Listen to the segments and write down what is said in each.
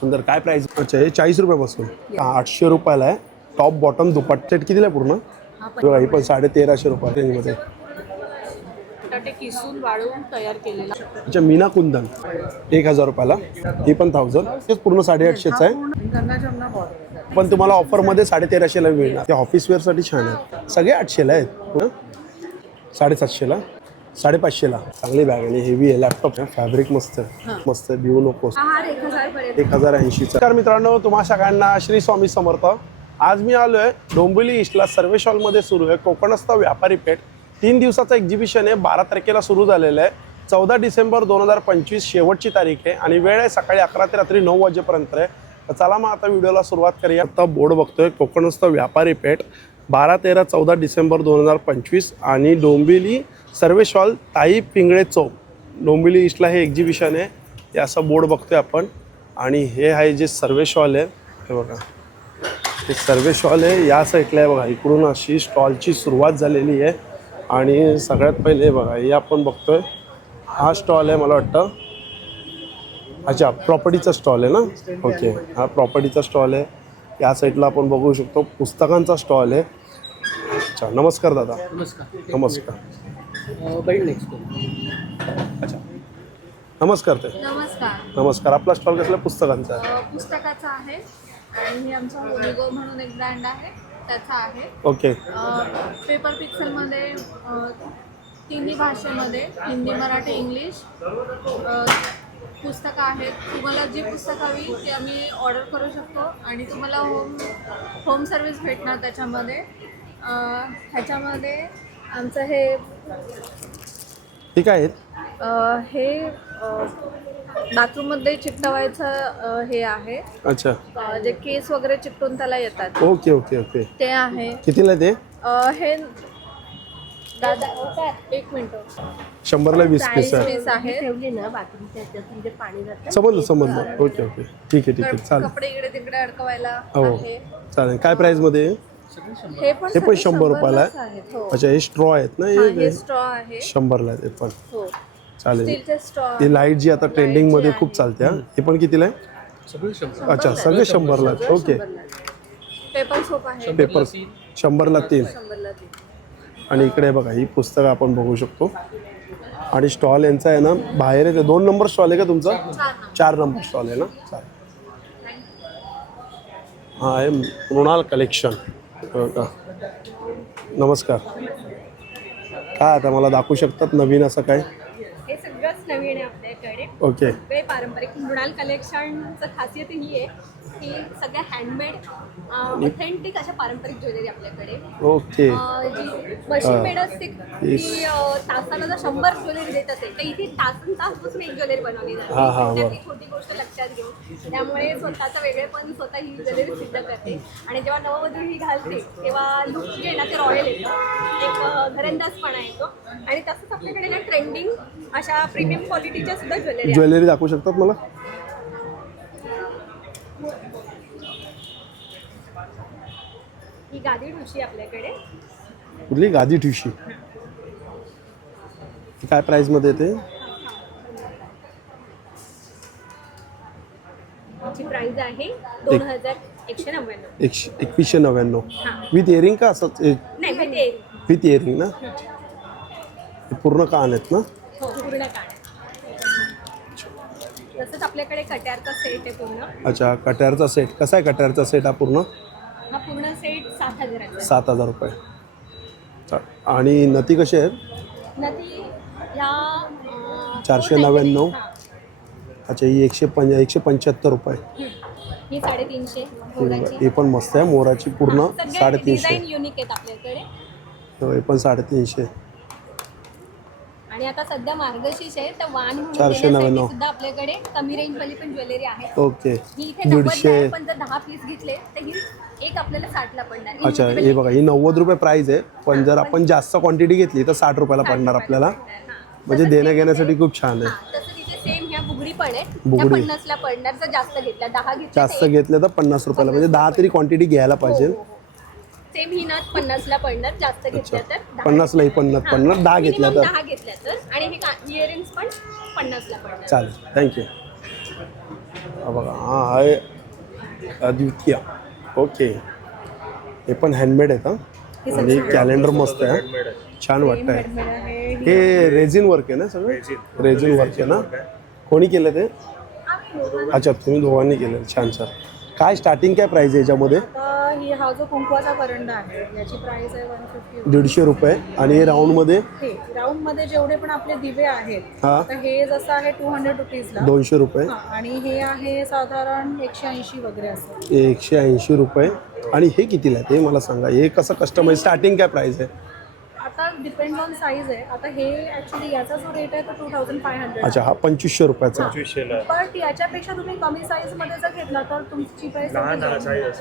सुंदर. काय प्राइस? अच्छा, हे 40 रुपयापासून 800 रुपयाला आहे. टॉप बॉटम दुपट्टा सेट कितीला आहे पूर्ण? बघा, ही पण 1350 रुपये रेंजमध्ये. ते किसून वाळवून तयार केलेला. अच्छा, मीना कुंदन 1000 रुपयाला. ही पण 1000. तेच पूर्ण 850च आहे. पण तुम्हाला ऑफरमध्ये 1350ला मिळणार. ते ऑफिस वेअरसाठी छान आहे. सगळे 800ला आहेत. 750ला, 550ला. चांगली बॅग आहे, हेवी आहे. लॅपटॉप आहे, फॅब्रिक मस्त आहे, मस्त आहे. भिवू नकोस. 1080चा. तर मित्रांनो, तुम्हा सगळ्यांना श्री स्वामी समर्थ. आज मी आलो आहे डोंबिवली ईस्टला सर्वेश हॉलमध्ये सुरू आहे कोकणस्थ व्यापारी पेठ. 3 दिवसाचं एक्झिबिशन आहे. 12 तारखेला सुरू झालेलं आहे. 14 डिसेंबर 2025 शेवटची तारीख आहे आणि वेळ आहे सकाळी 11 ते रात्री 9 वाजेपर्यंत आहे. तर चला मग आता व्हिडिओला सुरुवात करूया. आता बोर्ड बघतोय कोकणस्थ व्यापारी पेठ 12, 13, 14 डिसेंबर 2025 आणि डोंबिवली सर्वेश हॉल ताई पिंगळे चौक डोंबिवली ईस्टला हे एक्झिबिशन आहे. हे असं बोर्ड बघतोय आपण. आणि हे आहे जे सर्वेश हॉल आहे, हे बघा, हे सर्वेश हॉल आहे. या साईडला आहे बघा, इकडून अशी स्टॉलची सुरुवात झालेली आहे. आणि सगळ्यात पहिले बघा, हे आपण बघतोय हा स्टॉल आहे मला वाटतं. अच्छा, प्रॉपर्टीचा स्टॉल आहे ना. ओके, हा प्रॉपर्टीचा स्टॉल आहे. या साईडला आपण बघू शकतो पुस्तकांचा स्टॉल आहे. अच्छा, नमस्कार दादा. नमस्कार. अच्छा, नमस्कार ते. नमस्कार. आपला स्टॉल कसला पुस्तकांचा आहे? पुस्तकाचा आहे आणि आमचा होलिगो म्हणून एक ब्रँड आहे त्याचा आहे. ओके. पेपर पिक्सेलमध्ये 3 भाषेमध्ये हिंदी, मराठी, इंग्लिश पुस्तकं आहेत. तुम्हाला जी पुस्तकं हवी ती आम्ही ऑर्डर करू शकतो आणि तुम्हाला होम सर्विस भेटणार त्याच्यामध्ये. ह्याच्यामध्ये आमचं हे ठीक आहे. हे बाथरूममध्ये चिकटवायचं हे आहे. अच्छा, जे केस वगैरे चिकटून त्याला येतात. Okay okay okay. ते आहे. कितीला ते? हे दादा 1 मिनिट. 100ला 20 पीस आहे. पीस आहे. ठेवली ना बाथरूमच्या ह्याच्यात म्हणजे पाणी जातं. समजलं. ओके ओके, ठीक आहे चालेल. कपडे इकडे तिकडे अडकवायला हो आहे. चालेल. काय प्राइस मध्ये? हे पण 100 रुपयाला आहे. आहेत. हो. अच्छा, हे स्ट्रॉ आहेत ना? हे स्ट्रॉ आहे. 100ला आहे ते पण. हो, चालेल. स्टीलचे स्ट्रॉ. ही लाईट जी आता ट्रेंडिंग मध्ये खूप चालते. हे पण कितीला आहे? अच्छा, सगळे 100ला आहेत. ओके. पेपर सोप आहे. पेपर 100ला 3. 100ला 3. आणि इकडे बघा, ही पुस्तकं आपण बघू शकतो. आणि स्टॉल यांचा आहे ना बाहेर आहे. 2 नंबर स्टॉल आहे का तुमचा? 4 नंबर स्टॉल आहे ना. चालेल. हा आहे मृणाल कलेक्शन. नमस्कार. काय आता मला दाखवू शकतात नवीन असं काय? हे सगळंच नवीन आहे आपल्याकडे. ओके. सगळे पारंपरिक मृणाल कलेक्शनचं खासियत ही आहे की सगळ्या हँडमेड ऑथेंटिक अशा पारंपरिक ज्वेलरी आपल्याकडे. ओके. जी मशीन मेड असते ती तासाला जर 100 ज्वेलरी देत असेल तर इथे तास एक ज्वेलरी बनवली जाते. ती छोटी गोष्ट लक्षात घेऊन त्यामुळे स्वतःचं वेगळेपण स्वतः ही ज्वेलरी सिद्ध करते. आणि जेव्हा नववधू ही घालते तेव्हा लुक जे आहे ना ते रॉयल येतं, एक घरंदाजपणा येतो. आणि तसंच आपल्याकडे ना ट्रेंडिंग अशा प्रीमियम क्वालिटीच्या सुद्धा ज्वेलरी दाखवू शकतात मला? ही गादी ठुशी आपल्याकडे. कुठली गादी ठुशी? काय प्राइस मध्ये येते? ची प्राइस आहे 2199. 2199 विथ इयरिंग का? असंच नाही, विथ इयरिंग ना? पूर्ण कान आहेत ना? हो, पूर्ण कान. तसंच आपल्याकडे कट्यारचा सेट आहे पूर्ण. अच्छा, कट्यारचा सेट. कसा आहे कट्यारचा सेट हा पूर्ण? हा पूर्ण सेट 7000 7,000 रुपये. आणि नथी कशी आहेत? नदी ह्या 499. अच्छा, ही 175 रुपये. ही 350 हे पण मस्त आहे. मोराची पूर्ण 350. डिझाईन युनिक आहेत आपल्याकडे. हे पण 350. आणि आता सध्या मार्गशीर्ष आहे तर वाण 499 सुद्धा आपल्याकडे कमी रेंज वाली पण ज्वेलरी आहे. ओके. ही इथे 150 पण जर 10 पीस घेतले तर ही एक आपल्याला 60ला पडणार. अच्छा, हे बघा, ही 90 रुपये प्राइस आहे. पण जर आपण जास्त क्वांटिटी घेतली तर 60 रुपयाला पडणार आपल्याला. म्हणजे देण्या घेण्यासाठी खूप छान आहे. तसं तिथे सेम ह्या बुगडी पण आहे. बुगडी 50ला पडणार जर जास्त घेतल्या. 10 घेतल्या जास्त घेतलं तर 50 रुपयाला. म्हणजे 10 तरी क्वांटिटी घ्यायला पाहिजे. सेम ही नथ 50ला पडणार जास्त घेतल्या तर. 50ला ही 50 10 घेतल्या तर. 10 घेतल्या तर. आणि हे इयरिंग्स पण 50ला पडणार. चालेल. थँक्यू. हा बघा, हा आहे अद्वितीय. ओके, हे पण हँडमेड आहेत हा. आणि कॅलेंडर मस्त आहे, छान वाटतं आहे. हँडमेड आहे. हे रेझिन वर्क आहे ना सगळं? रेझिन वर्क आहे ना? कोणी केलं ते? अच्छा, तुम्ही दोघांनी केलं. छान छान. काय स्टार्टिंग काय प्राईस आहे याच्यामध्ये? हा जो कुंकवाचा करंडा आहे याची प्राइस आहे 150. 150 रुपये. आणि हे राऊंडमध्ये? हे राऊंड मध्ये जेवढे पण आपले दिवे आहेत हां, तर हे जसं आहे 200 रुपीजला. 200 रुपये. आणि हे आहे साधारण 180 वगैरे असं. 180 रुपये. आणि हे कितीला आहे ते मला सांगा. हे कसं कस्टमाइज, स्टार्टिंग काय प्राईस आहे? आता डिपेंड ऑन साईज आहे. आता हे ॲक्च्युली याचा जो रेट आहे तो 2500. अच्छा, हा 2500 रुपयाचा. बट याच्यापेक्षा तुम्ही कमी साईज मध्ये जर घेतला तर तुमची प्राइस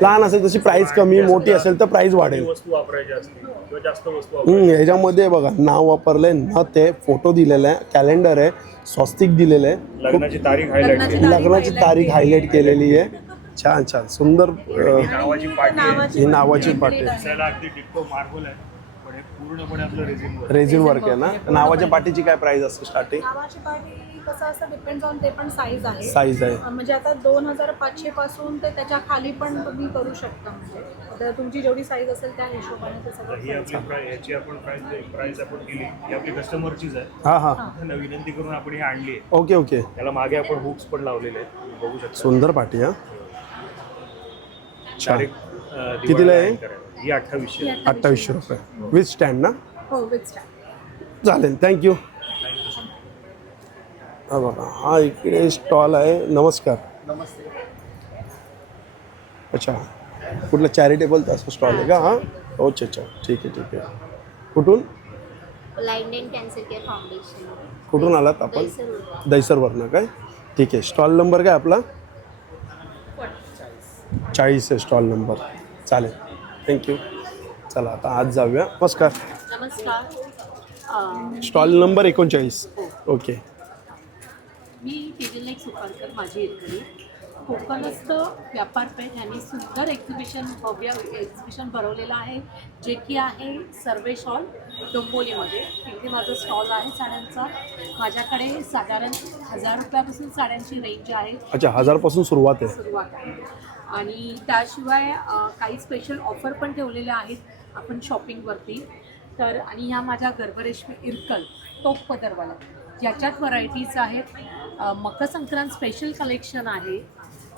लहान असेल तशी प्राईस कमी, मोठी असेल तर प्राईस वाढेल. ह्याच्यामध्ये बघा नाव वापरलंय ना, ते फोटो दिलेला आहे, कॅलेंडर आहे, स्वस्तिक दिलेलं आहे, लग्नाची तारीख हायलाइट लग्नाची तारीख हायलाइट केलेली आहे. छान छान सुंदर. नावाची पाटी आहे. ही नावाची पाटी आहे. दिसायला अगदी डिक्टो मार्बल आहे, पण हे पूर्णपणे आपलं रेझिन रेझिन वर्क आहे ना. नावाच्या पाटीची काय प्राइस असते स्टार्टिंग? नावाची पाटी कसं असतं डिपेंड्स ऑन ते पण साईज आहे. साईज आहे. म्हणजे आता 2500 पासून ते त्याच्या खाली पण तुम्ही करू शकता. म्हणजे आता तुमची जेवढी साईज असेल त्या हिशोबाने ते सगळं ही आपली याची आपण प्राइस आपण दिली, ही आपली कस्टमरचीच आहे. हां हां, त्यांना विनंती करून आपण ही आणली आहे. Okay okay. त्याला मागे आपण हुक्स पण लावलेले आहेत, तुम्ही बघू शकता. सुंदर पाटी हा. छान. तारीख कितीला आहे? ही 2800. 2800 रुपये विथ स्टँड ना? हो विथ स्टँड. चालेल, थँक्यू. हा बघा, हा इकडे स्टॉल आहे. नमस्कार. नमस्ते. अच्छा, कुठलं चॅरिटेबलचा असं स्टॉल आहे का? हां, अच्छा अच्छा, ठीक आहे ठीक आहे. कुठून? Blind and cancer care foundation. कुठून आलात आपण? दहिसर. दहिसरवरनं काय? ठीक आहे. स्टॉल नंबर काय आपला? 40 आहे स्टॉल नंबर. चालेल, थँक्यू. चला आता आज जाऊया. नमस्कार. नमस्कार. Stall number 39. ओके. मी तेजल नाईक सुपारकर, माझी एकरी कोकणस्थ व्यापार पेठ यांनी सुंदर भव्य एक्झिबिशन भरवलेलं आहे, जे की आहे सर्वेश हॉल डोंबिवलीमध्ये. तिथे माझं स्टॉल आहे साड्यांचा. माझ्याकडे साधारण 1000 रुपयापासून साड्यांची रेंज आहे. अच्छा, 1000 पासून सुरुवात आहे. सुरुवात आहे. आणि त्याशिवाय काही स्पेशल ऑफर पण ठेवलेल्या आहेत आपण शॉपिंगवरती. तर आणि ह्या माझ्या गर्भरेशमी इरकल टोप पदरवाला, ज्याच्यात व्हरायटीज आहेत. मकर संक्रांत स्पेशल कलेक्शन आहे,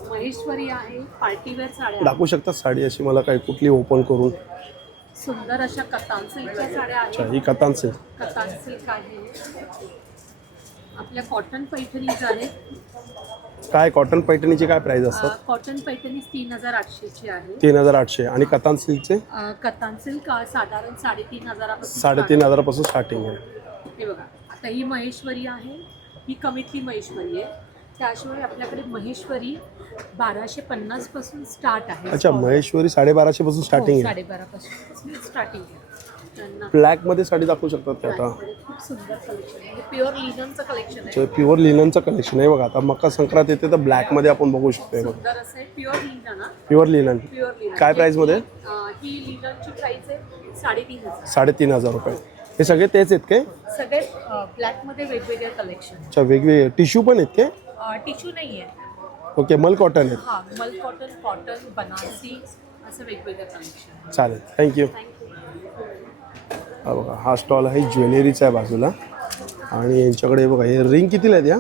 महेश्वरी आहे, पार्टीवेअर साड्या दाखवू शकता साडी अशी मला काही कुठली ओपन करून? सुंदर अशा कतान सिल्कच्या साड्या अच्छा, आहेत. ही कतान सिल्क. कतान सिल्क आहे. आपल्या कॉटन पैठणीज आहेत. काय कॉटन पैठणीची काय प्राइस असतात? कॉटन पैठणी 3800ची आहे. 3800. आणि कतान सिल्कचे? कतान सिल्क साधारण 3500 3500 पासून स्टार्टिंग आहे. हे बघा, आता ही महेश्वरी आहे, ही कमीतली महेश्वरी आहे. त्याशिवाय आपल्याकडे महेश्वरी 1250 पासून स्टार्ट आहे. अच्छा, महेश्वरी 1250 पासून स्टार्टिंग आहे. 1250 पासून स्टार्टिंग आहे. त्यांना ब्लॅक मध्ये साडी दाखवू शकतात का आता? खूप सुंदर कलेक्शन आहे. प्युअर लिननचं कलेक्शन आहे. अच्छा, प्युअर लिननचं कलेक्शन आहे बघा. आता मकर संक्रांत येते तर ब्लॅक मध्ये आपण बघू शकतो. हे बघा, सुंदर असं आहे pure linen. Pure linen. Pure linen काय प्राइस मध्ये? ही लिननची प्राइस आहे 3500. 3500 रुपये. हे सगळे तेच आहेत काय? सगळे ब्लॅकमध्ये वेगवेगळे कलेक्शन. अच्छा, वेगवेगळे टिश्यू पण आहेत काय? टिश्यू नाही आहे. ओके, मल कॉटन आहेत. हां, मल कॉटन, कॉटन, बनारसी असं वेगवेगळं कलेक्शन. चालेल, थँक्यू. हा बघा, हा स्टॉल आहे ज्वेलरीचा आहे बाजूला. आणि यांच्याकडे बघा, हे रिंग कितीला आहेत या?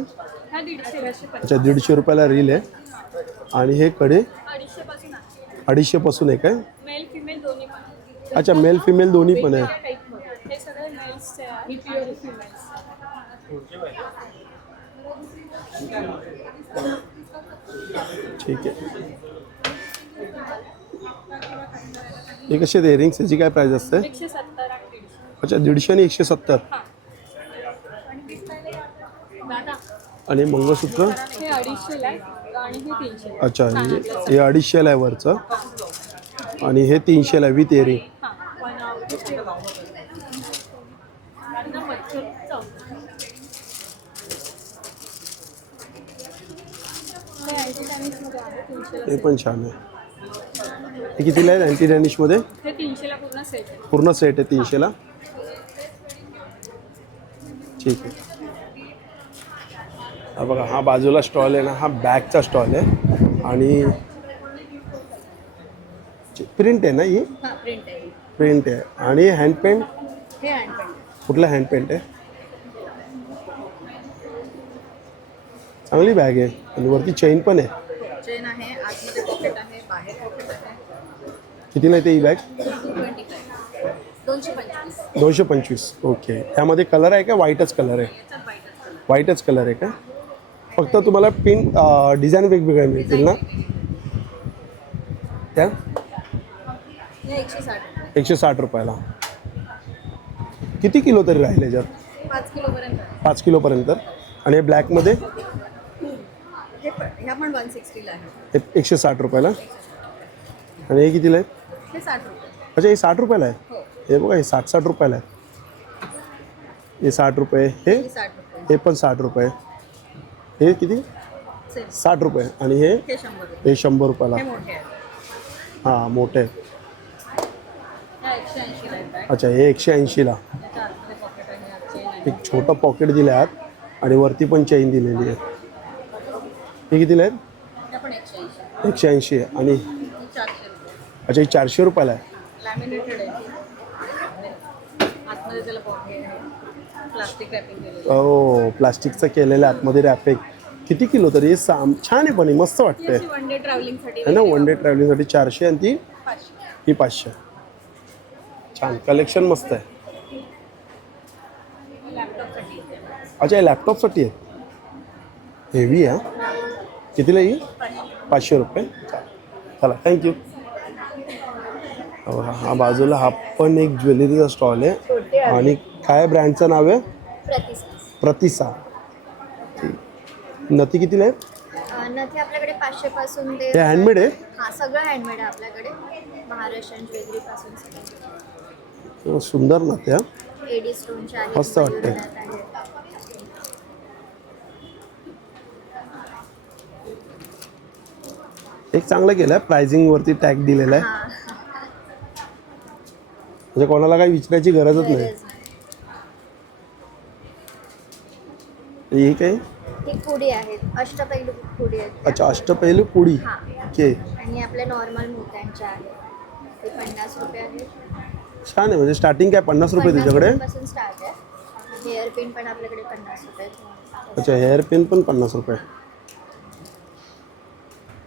ह्या 150 अच्छा, 150 रुपयाला रील आहे. आणि हे कडे 250 पासून आहे. 250 पासून आहे काय? मेल फिमेल दोन्ही पण. अच्छा, मेल फिमेल दोन्ही पण आहे. टाईपमध्ये हे सगळे मेल्सचे आहे. Pure females. ठीक आहे. हे कसे ते रिंग्स, याची काय प्राइस असते? 170. अच्छा, 150 आणि 170. दादा आणि मंगळसूत्र? हे 250 आहे आणि हे 300. अच्छा, हे 250ला आहे वरचं. आणि हे 300ला आहे विथ इयरिंग. हां, हे पण छान आहे. हे कितीला आहे? 90 डॅनिशमध्ये? हे 300ला पूर्ण सेट आहे. पूर्ण सेट आहे 300ला. ठीक आहे. हा बघा, हा बाजूला स्टॉल आहे ना, हा बॅगचा स्टॉल आहे आणि प्रिंट आहे ना ही, हां प्रिंट आहे प्रिंट आहे आणि हँड पेंट. हे हँड पेंट कुठला हँड पेंट आहे? चांगली बॅग आहे आणि वरती चेन पण आहे. चेन आहे, आतमध्ये पॉकेट आहे, बाहेर पॉकेट आहे. कितीला येते ही बॅग? 225. 225. ओके. त्यामध्ये कलर आहे का व्हाईटच कलर आहे? याच्यात व्हाईटच कलर. व्हाईटच कलर आहे का? फक्त तुम्हाला पिन डिझाईन वेगवेगळ्या मिळतील ना त्या? हे 160. 160 रुपयाला. किती किलो तरी राहील याच्यात? 5 किलोपर्यंत. 5 किलोपर्यंत. आणि हे ब्लॅकमध्ये ह्या पण 160ला आहे. हे 160 रुपयाला. आणि हे कितीला आहे? हे 60 रुपये. अच्छा, हे 60 रुपयाला आहे. हो. हे बघा, हे 60 रुपयाला आहे. हे 60 रुपये. हे हे 60 रुपये. हे पण 60 रुपये. हे किती? सेम. 60 रुपये. आणि हे हे 100 रुपये. हे 100 रुपयाला. हे मोठे आहेत. हां, मोठे आहेत. ह्या 180ला आहेत बॅग. अच्छा, हे 180ला. याच्या आतमध्ये पॉकेट आहे, आत चेन आहे. एक छोटं पॉकेट दिलं आहे आत आणि वरती पण चेन दिलेली आहे. हे कितीला आहेत? ह्या पण 180. 180 आहे. आणि ही 400 रुपये. अच्छा, हे 400 रुपयाला आहे. लॅमिनेटेड आहे. आतमध्ये त्याला पॉकेट आहे. प्लास्टिक रॅपिंग केलेलं. हो, प्लास्टिकचं केलेलं आहे आतमध्ये रॅपिंग. किती किलो तरी? छान आहे पण हे मस्त वाटतंय. अशी वन डे ट्रॅव्हलिंगसाठी आहे ना, वन डे ट्रॅव्हलिंगसाठी 400 आणि ती 500. ही 500. छान कलेक्शन मस्त आहे. लॅपटॉपसाठी येते. अच्छा, हे लॅपटॉपसाठी आहे. हेवी आहे. कितीला ही? 500 रुपये. चला, थँक्यू. हा बाजूला हा पण एक ज्वेलरीचा स्टॉल आहे. आणि काय ब्रँडचं नाव आहे? प्रतिसा. नथी कितीला आहे? नथी आपल्याकडे 500 पासून ते हे हँडमेड आहे? हां, सगळं हँडमेड आहे आपल्याकडे. महाराष्ट्रीयन ज्वेलरी पासून सगळं. सुंदर नथी आहे. एडी स्टोनचे आहेत, मस्त वाटतंय. मयूरनाथ आहेत. एक चांगलं केलं आहे, प्राइसिंगवरती टॅग दिलेला आहे. हां, म्हणजे कोणाला काही विचारायची गरजच नाही. गरज नाही. ही काय? ही पुडी आहेत, अष्टपैलू पुडी आहेत. अच्छा, अष्टपैलू पुडी. हां. ओके. आणि आपल्या नॉर्मल मोत्यांच्या आहेत. ते 50 रुपये आहेत. छान आहे. म्हणजे स्टार्टिंग काय 50 रुपये 50 तुझ्याकडे? रुपयापासून स्टार्ट आहे. हेअर पिन पण आपल्याकडे 50 रुपये. अच्छा, हेअर पेन पण 50 रुपये.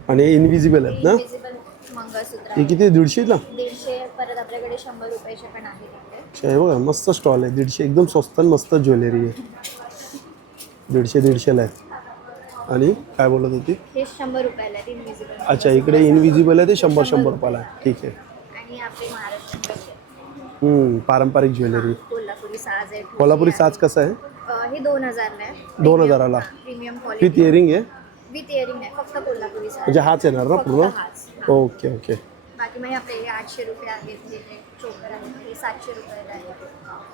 आणि इनविजिबल आहेत ना? इन्व्हिजिबल मंगळसूत्र हे किती? 150ला? 150. परत आपल्याकडे 100 रुपयाचे पण आहेत इथे. अच्छा, हे बघा मस्त स्टॉल आहे. 150 एकदम स्वस्त आणि मस्त ज्वेलरी आहे. 150ला आहे. आणि काय बोलत होती? हे 100 रुपयाला आहेत इन्व्हिजिबल. अच्छा, इकडे इनविजिबल आहे ते 100 रुपयाला आहे. ठीक आहे. आणि आपले महाराष्ट्रीयन कसे पारंपरिक ज्वेलरी. कोल्हापुरी साज आहे. कोल्हापुरी साज कसं आहे? हे 2000ला आहे. 2000ला. Premium with quality. इयरिंग आहे? विथ इयरिंग आहे. फक्त कोल्हापुरी साज. म्हणजे हाच येणार ना फक्त पूर्ण? हाच. हां. Okay okay. बाकी मग हे आपले हे 800 रुपये आहेत. हे चोकर आहेत. हे 700 रुपयाला आहे.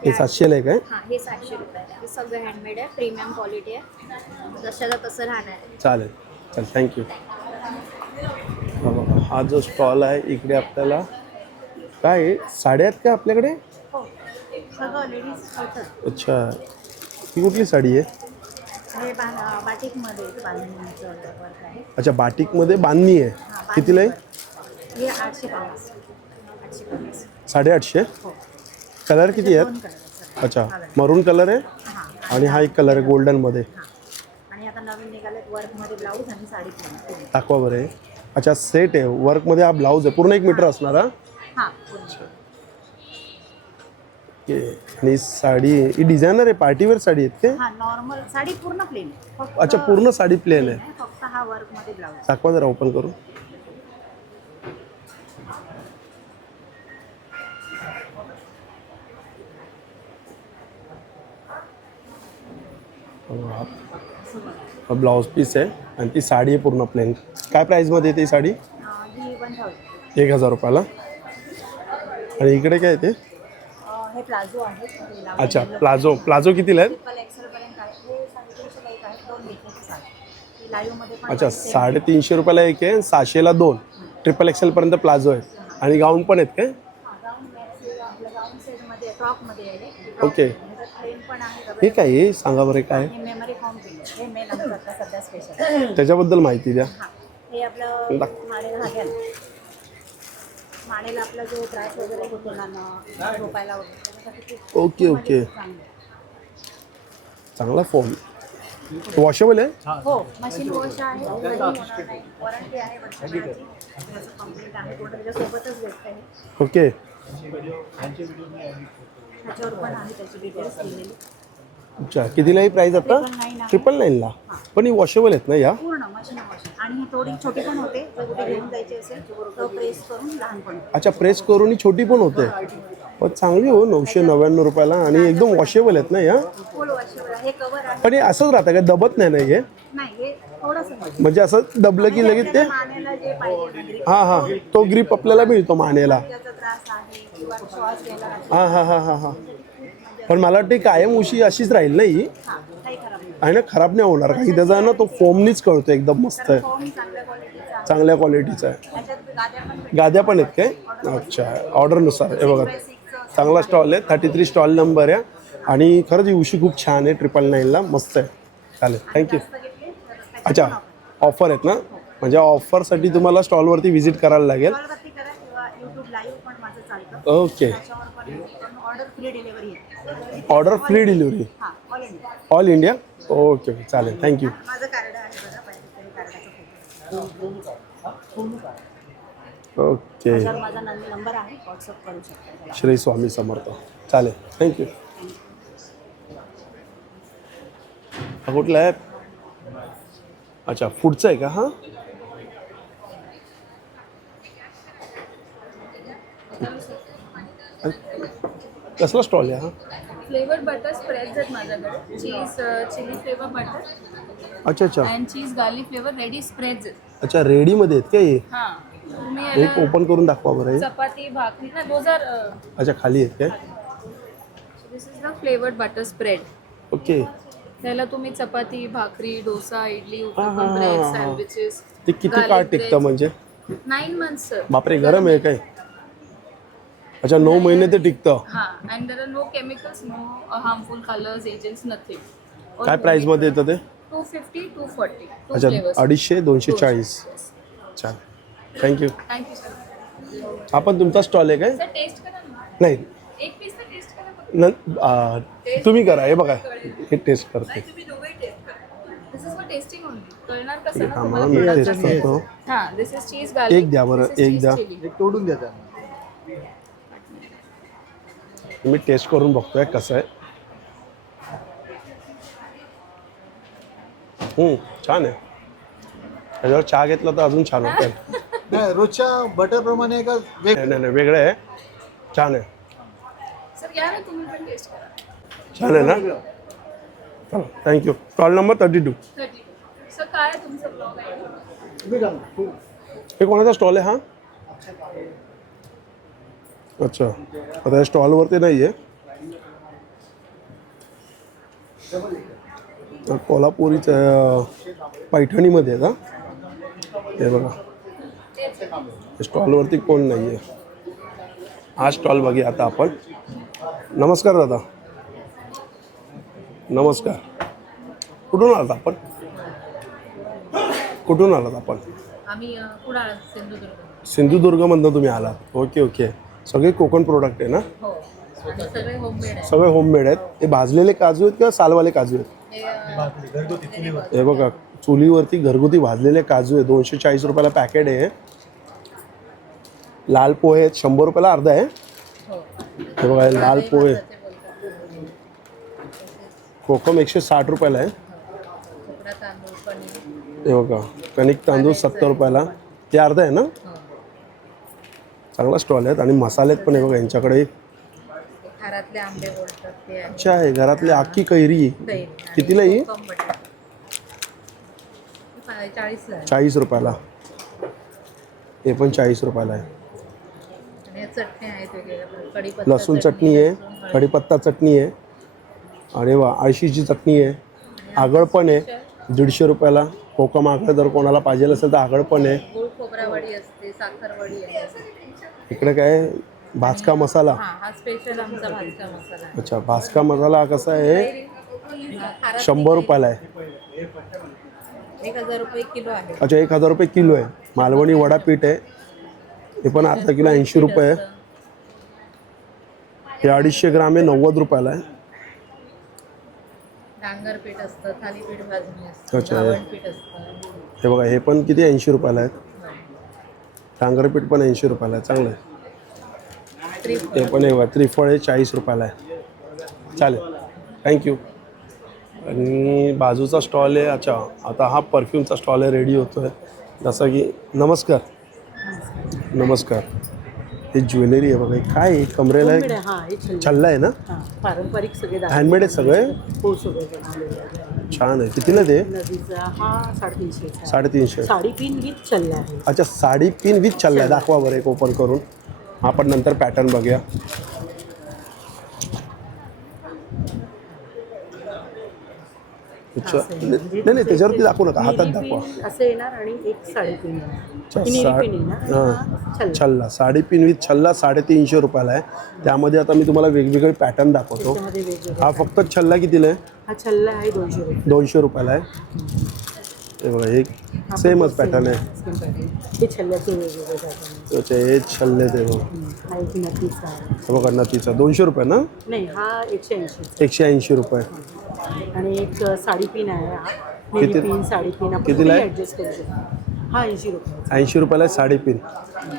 हे 700ला आहे काय? हां, हे 700 रुपयाला आहे. हे सगळं हँडमेड आहे. प्रीमियम क्वालिटी आहे. जशाला तसं राहणार आहे. चालेल. चल, थँक्यू. हा जो स्टॉल आहे इकडे आपल्याला काय आहे? साड्या आहेत का आपल्याकडे? हो, सगळं लेडीज होतं. अच्छा, ही कुठली साडी आहे? हे बाटिकमध्ये बांधणीचं वर्क आहे. अच्छा, बाटिकमध्ये बांधणी आहे. कितीला आहे? हे 850. 850. 850. हो. कलर किती आहेत? कलर आहे. अच्छा, मरून कलर आहे हां. आणि हा एक कलर आहे गोल्डनमध्ये. हां. आणि आता नवीन निघालेत वर्कमध्ये ब्लाऊज आणि साडी पण. दाखवा बरं आहे. अच्छा, सेट आहे. वर्कमध्ये हा ब्लाऊज आहे. पूर्ण 1 मीटर असणार हा? हां. ओके. आणि साडी ही डिझायनर आहे, पार्टीवेअर साडी आहेत ते? हां, नॉर्मल साडी पूर्ण प्लेन आहे. अच्छा, पूर्ण साडी प्लेन आहे. फक्त हा वर्कमध्ये ब्लाऊज. दाखवा जरा ओपन करू. हा ब्लाऊज पीस आहे आणि ती साडी आहे पूर्ण प्लेन. काय प्राईजमध्ये येते ही साडी? ही 1000. 1000 रुपयाला. आणि इकडे काय येते? हे प्लाझो आहे. अच्छा, प्लाझो कितीला आहेत? ट्रिपल एक्सेल पर्यंत आहे. हे 350ला एक आहे. 2 मीटरची साडी. ही लाईव्हमध्ये पण अच्छा, 350 रुपयाला एक आहे, 600ला 2. ट्रिपल एक्सेल पर्यंत प्लाझो आहे. आणि गाऊन पण आहेत काय? गाऊन आपलं गाऊन सेटमध्ये फ्रॉकमध्ये आहे. ओके. प्लेन पण आहे. हे काय आहे? सांगा बरं काय आहे? हे मेमरी फॉर्म पिन. हे मेन आमच्याकडे आता सध्या स्पेशल. त्याच्याबद्दल माहिती द्या. हे आपलं मानेला घाल. मानेला आपला जो त्रास वगैरे होतो ना झोपायला वगैरे त्याच्यासाठी खूप ओके ओके, चांगलं आहे. चांगला फोन. वॉशेबल आहे. हो, मशीन वॉश आहे, काही होणार नाही. वॉरंटी आहे वर्षभराची. त्याचं कंप्लीट आहे, पूर्ण त्याच्यासोबतच भेटतं आहे. ओके, त्याच्यावर पण आहे त्याची डिटेल्स दिलेली. अच्छा. कितीला ही प्राईस आता? 999ला. पण ही वॉशेबल आहेत ना या? पूर्ण मशीन वॉश. आणि ही थोडी छोटी पण होते, जर कुठे घेऊन जायची असेल तर प्रेस करून लहान पण होते. अच्छा, प्रेस करून ही छोटी पण होते. पण चांगली हो, 999 रुपयाला. आणि एकदम वॉशेबल आहेत ना या? फुल वॉशेबल आहे. हे कवर आहे. पण हे असंच राहतं का, दबत नाही ना हे? नाही, हे थोडंसं म्हणजे असं दबलं की लगेच ते मानेला जे पाहिजे ना, grip, हां हां, तो ग्रिप आपल्याला मिळतो मानेला. त्याचा त्रास आहे किंवा श्वास घ्यायला हां हां हां हां हां. पण मला वाटते कायम उशी अशीच राहील ना ही? काही खराब नाही. आहे ना, खराब नाही होणार. काही त्याचा ना तो फोमनीच कळतो, एकदम मस्त आहे, फोम चांगल्या क्वालिटीचा आहे. चांगल्या क्वालिटीचा आहे. त्याच्यात गाद्या पण भेटतात. गाद्या पण आहेत काय? अच्छा, ऑर्डरनुसार. हे बघा, चांगला स्टॉल आहे. 33 स्टॉल नंबर आहे. आणि खरंच ही उशी खूप छान आहे. 999ला मस्त आहे. चालेल, थँक्यू. जास्त घेतले तर त्याच्यात अच्छा, पण offer. ऑफर आहेत ना? म्हणजे ऑफरसाठी तुम्हाला स्टॉलवरती व्हिजिट करायला लागेल. कॉलवरती करा किंवा YouTube लाईव्ह पण माझं चालतं. ओके. त्याच्यावर पण ऑर्डर फ्री डिलिव्हरी आहे. ऑर्डर फ्री डिलिव्हरी हां, all India. All India? Okay okay, चालेल, थँक्यू. माझं कार्ड आहे बघा, पाहिजे तरी कार्डाचा फोटो. ओके. त्याच्यावर माझा नंबर आहे, व्हॉट्सअप करू शकता. श्री स्वामी समर्थ. चालेल, थँक्यू. हा कुठला आहे? अच्छा, फूडचा आहे का हा? कसला स्टॉल आहे हा? फ्लेवर बटर स्प्रेड्स आहेत माझ्याकडे. चीज चिली फ्लेवर बटर अच्छा अच्छा and cheese garlic flavour ready spreads आहेत. अच्छा, रेडीमध्ये आहेत का हे? हां, तुम्ही एक याला ओपन करून दाखवा बरं हे. चपाती भाकरी ना 2000. अच्छा, खाली आहेत काय? This is the flavoured butter spread. Okay. त्याला तुम्ही चपाती भाकरी डोसा इडली हा, उत्तपम हा, ब्रेड हा. सँडविचेस. ते किती काळ टिकतं म्हणजे? 9 months सर. बापरे, गरम आहे काय? अच्छा, 9 महिने ते टिकतं. हां, and there are no chemicals, no harmful colours agents, nothing. काय प्राईसमध्ये येतं ते? 250 240 टू अच्छा, फ्लेवर्स. 250 240. चालेल, थँक्यू. Thank you sir. हा पण तुमचा स्टॉल आहे काय? सर टेस्ट करा ना. नाही, एक पीस तर टेस्ट करा. तुम्ही करा. हे बघा, हे टेस्ट करते. तुम्ही दोघंही टेस्ट करा. दिस इज फॉर टेस्टिंग ओनली. कळणार कसं ना हा, तुम्हाला मी product टेस्ट कसं आहे. करतो. हां, दिस इज चीज गार्लिक. एक द्या बरं, एक द्या. तोडून द्या त्यांना. मी टेस्ट करून बघतोय कसं आहे. छान आहे. त्याच्यावर चहा घेतला तर अजून छान होतं. नाही, रोजच्या बटर प्रमाणे का नाही नाही, वेगळं आहे. छान आहे. सर या ना, तुम्ही पण टेस्ट करा. छान आहे ना? चला, थँक्यू. Stall number 32. 30. सर काय आहे तुमचं ब्लॉग आहे? हे कोणाचा स्टॉल आहे हा? अच्छा, आता या स्टॉलवरती नाही आहे. कोल्हापुरीच पैठणीमध्ये आहे का? हे बघा, स्टॉलवरती कोण नाही आहे. हा स्टॉल बघूया आता आपण. नमस्कार दादा. नमस्कार. कुठून आलात आपण? कुठून आलात आपण? आम्ही कुडाळ सिंधुदुर्ग. सिंधुदुर्गमधनं तुम्ही आलात? Okay okay. सगळे कोकण प्रोडक्ट आहे ना? हो, आणि सगळे होममेड आहे. सगळे होममेड आहेत. हे भाजलेले काजू आहेत का सालवाले काजू आहेत? हे बघा, चुलीवरती घरगुती भाजलेले काजू आहे. 240 रुपयाला पॅकेट आहे. लाल पोहे आहेत, 100 रुपयाला अर्धा आहे. हो. हे बघा, हे लाल पोहे. ते बोलतात. कोकम 160 रुपयाला आहे. कोकणा तांदूळ पनीर. हे बघा, कणिक तांदूळ 70 रुपयाला. ते अर्धा आहे ना? हो. चांगला स्टॉल आहेत. आणि मसाले पण आहे बघा यांच्याकडे. घरातले आंबे बोलतात ते आहे. अच्छा आहे. घरातली अख्खी कैरी. कैरी. कितीला ही? कोकम बटाटा. 40 आहे. 40 रुपयाला. हे पण 40 रुपयाला आहे. आणि चटण्या आहेत वेगवेगळ्या. कढीपत्ता लसूण चटणी आहे, कढीपत्ता चटणी आहे. अरे वा, आळशीची चटणी आहे. आगळ पण आहे 150 रुपयाला. कोकम आगळ जर कोणाला पाहिजे असेल तर आगळ पण आहे. गुळ खोबरावडी असते, साखरवडी आहे. इकडे काय भाजका मसाला. हा स्पेशल आमचा भाजका मसाला आहे. अच्छा, भाजका मसाला कसा आहे? खारात 100 रुपयाला आहे. 1000 रुपये किलो आहे. अच्छा 1000 रुपये किलो आहे. मालवणी वडा पीठ आहे, हे पण अर्धा किलो 80 रुपये आहे. हे 250 ग्राम आहे, 90 रुपयाला आहे. डांगर पीठ असतं, थालीपीठ भाजणी असतं, अच्छा. घावण पीठ असतं. हे बघा, हे पण किती 80 रुपयाला आहे. डांगरपीठ पण 80 रुपयाला आहे, चांगलं आहे. ते पण हे बघा, त्रिफळ हे 40 रुपयाला आहे. चालेल, थँक्यू. आणि बाजूचा स्टॉल आहे. अच्छा, आता हा परफ्यूमचा स्टॉल आहे, रेडी होतो आहे. जसं की नमस्कार नमस्कार. हे ज्वेलरी आहे बघा, हे काय आहे? कमरेला आहे, हा हे छल्ला आहे ना, पारंपरिक सगळे हँडमेड आहे सगळे. हो सगळे बनवलेले आहे. छान आहे. कितीला ते? नदीचा हा 350. 350. साडी पिन विथ चल्ला आहे. अच्छा, साडी पिन विथ छल्ला आहे. दाखवा बरं एक ओपन करून. आपण नंतर पॅटर्न बघूया. अच्छा, नाही नाही, त्याच्यावरती दाखवू नका, हातात दाखवा. असं येणार आणि एक साडी पिन अच्छा, हां, छल्ला, साडी पिन विथ छल्ला 350 रुपयाला आहे. त्यामध्ये आता मी तुम्हाला वेगवेगळे पॅटर्न दाखवतो. हा फक्त छल्ला कितीला आहे? हा छल्ला आहे 200 रुपये. 200 रुपयाला आहे. हे बघा, एक सेमच पॅटर्न आहे. हे छल्ल्याचे वेगवेगळे पॅटर्न. अच्छा, हे छल्ले ते बघा. हा एक नथीचा आहे. हे बघा, नथीचा 200 रुपये ना? नाही हा 180. 180 रुपये. आणि एक साडी पिन आहे. हा किती- मेरी पिन साडी पिन आपण कितीला आहे? ॲडजस्ट करू शकतो. हा 80 रुपये. 80 रुपयाला आहे साडी पिन.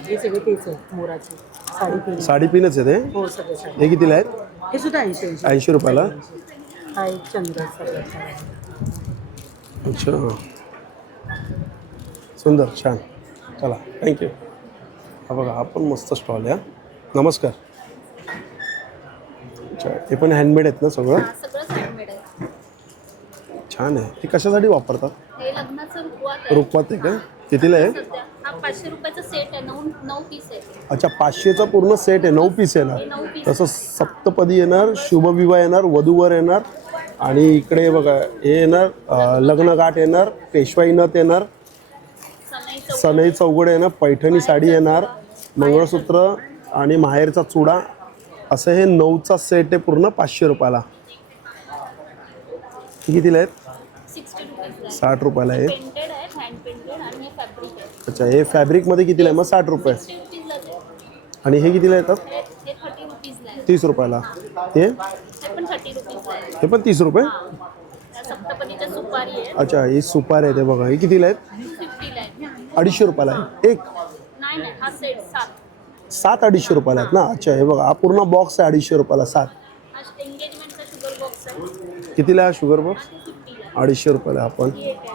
हे सगळे तेच आहे मोराचे साडी पिन. साडी पिनच आहे ते. हो सगळे साडी. हे कितीला आहेत? हे सुद्धा 80. 80 रुपयाला. हा एक चंद्राचा प्रकार आहे. अच्छा, सुंदर, छान. चला, थँक्यू. हा बघा, हा पण मस्त स्टॉल आहे. नमस्कार. अच्छा, हे पण हँडमेड आहेत ना सगळं? हा सगळंच हँडमेड आहे. छान आहे. हे कशासाठी वापरतात? हे लग्नाचं रुखवत आहे. रुखवत आहे का? कितीला आहे? सध्या हा 500 रुपयाचा सेट आहे. 9 पीस आहे. अच्छा, 500चा पूर्ण सेट आहे, 9 पीस येणार. हे 9 पीस. तसं सप्तपदी येणार, शुभविवाह येणार, वधूवर येणार, आणि इकडे बघा हे येणार, लग्नगाठ येणार, पेशवाई नथ येणार, सनई चौघडे येणार, पैठणी साडी येणार, मंगळसूत्र आणि माहेरचा चुडा, असं हे 9चा सेट आहे पूर्ण 500 रुपयाला. हे कितीला आहेत? 60 रुपीज. 60 रुपयाला आहे. पेंटेड आहे, हँड पेंटेड, आणि हे फॅब्रिक आहे. अच्छा, हे फॅब्रिकमध्ये कितीला आहे मग? 60 रुपये. 60 रुपीजलाच आहे. आणि हे कितीला येतात? हे 30 रुपीजला आहे. 30 रुपयाला. हे हे पण 30 रुपीजला आहे. हे पण 30 रुपये. त्या सप्तपदीच्या सुपारी आहे. अच्छा, ही सुपारी आहे ते बघा, हे कितीला आहेत? 50ला आहे. 250 रुपयाला आहे एक. नाही हा सेट 7 250 रुपयाला आहेत ना? अच्छा, हे बघा, हा पूर्ण बॉक्स आहे 250 रुपयाला 7. हा एंगेजमेंटचा शुगर बॉक्स आहे. कितीला आहे शुगर बॉक्स? 50ला. 250 रुपयाला आहे. आपण ही एक आहे.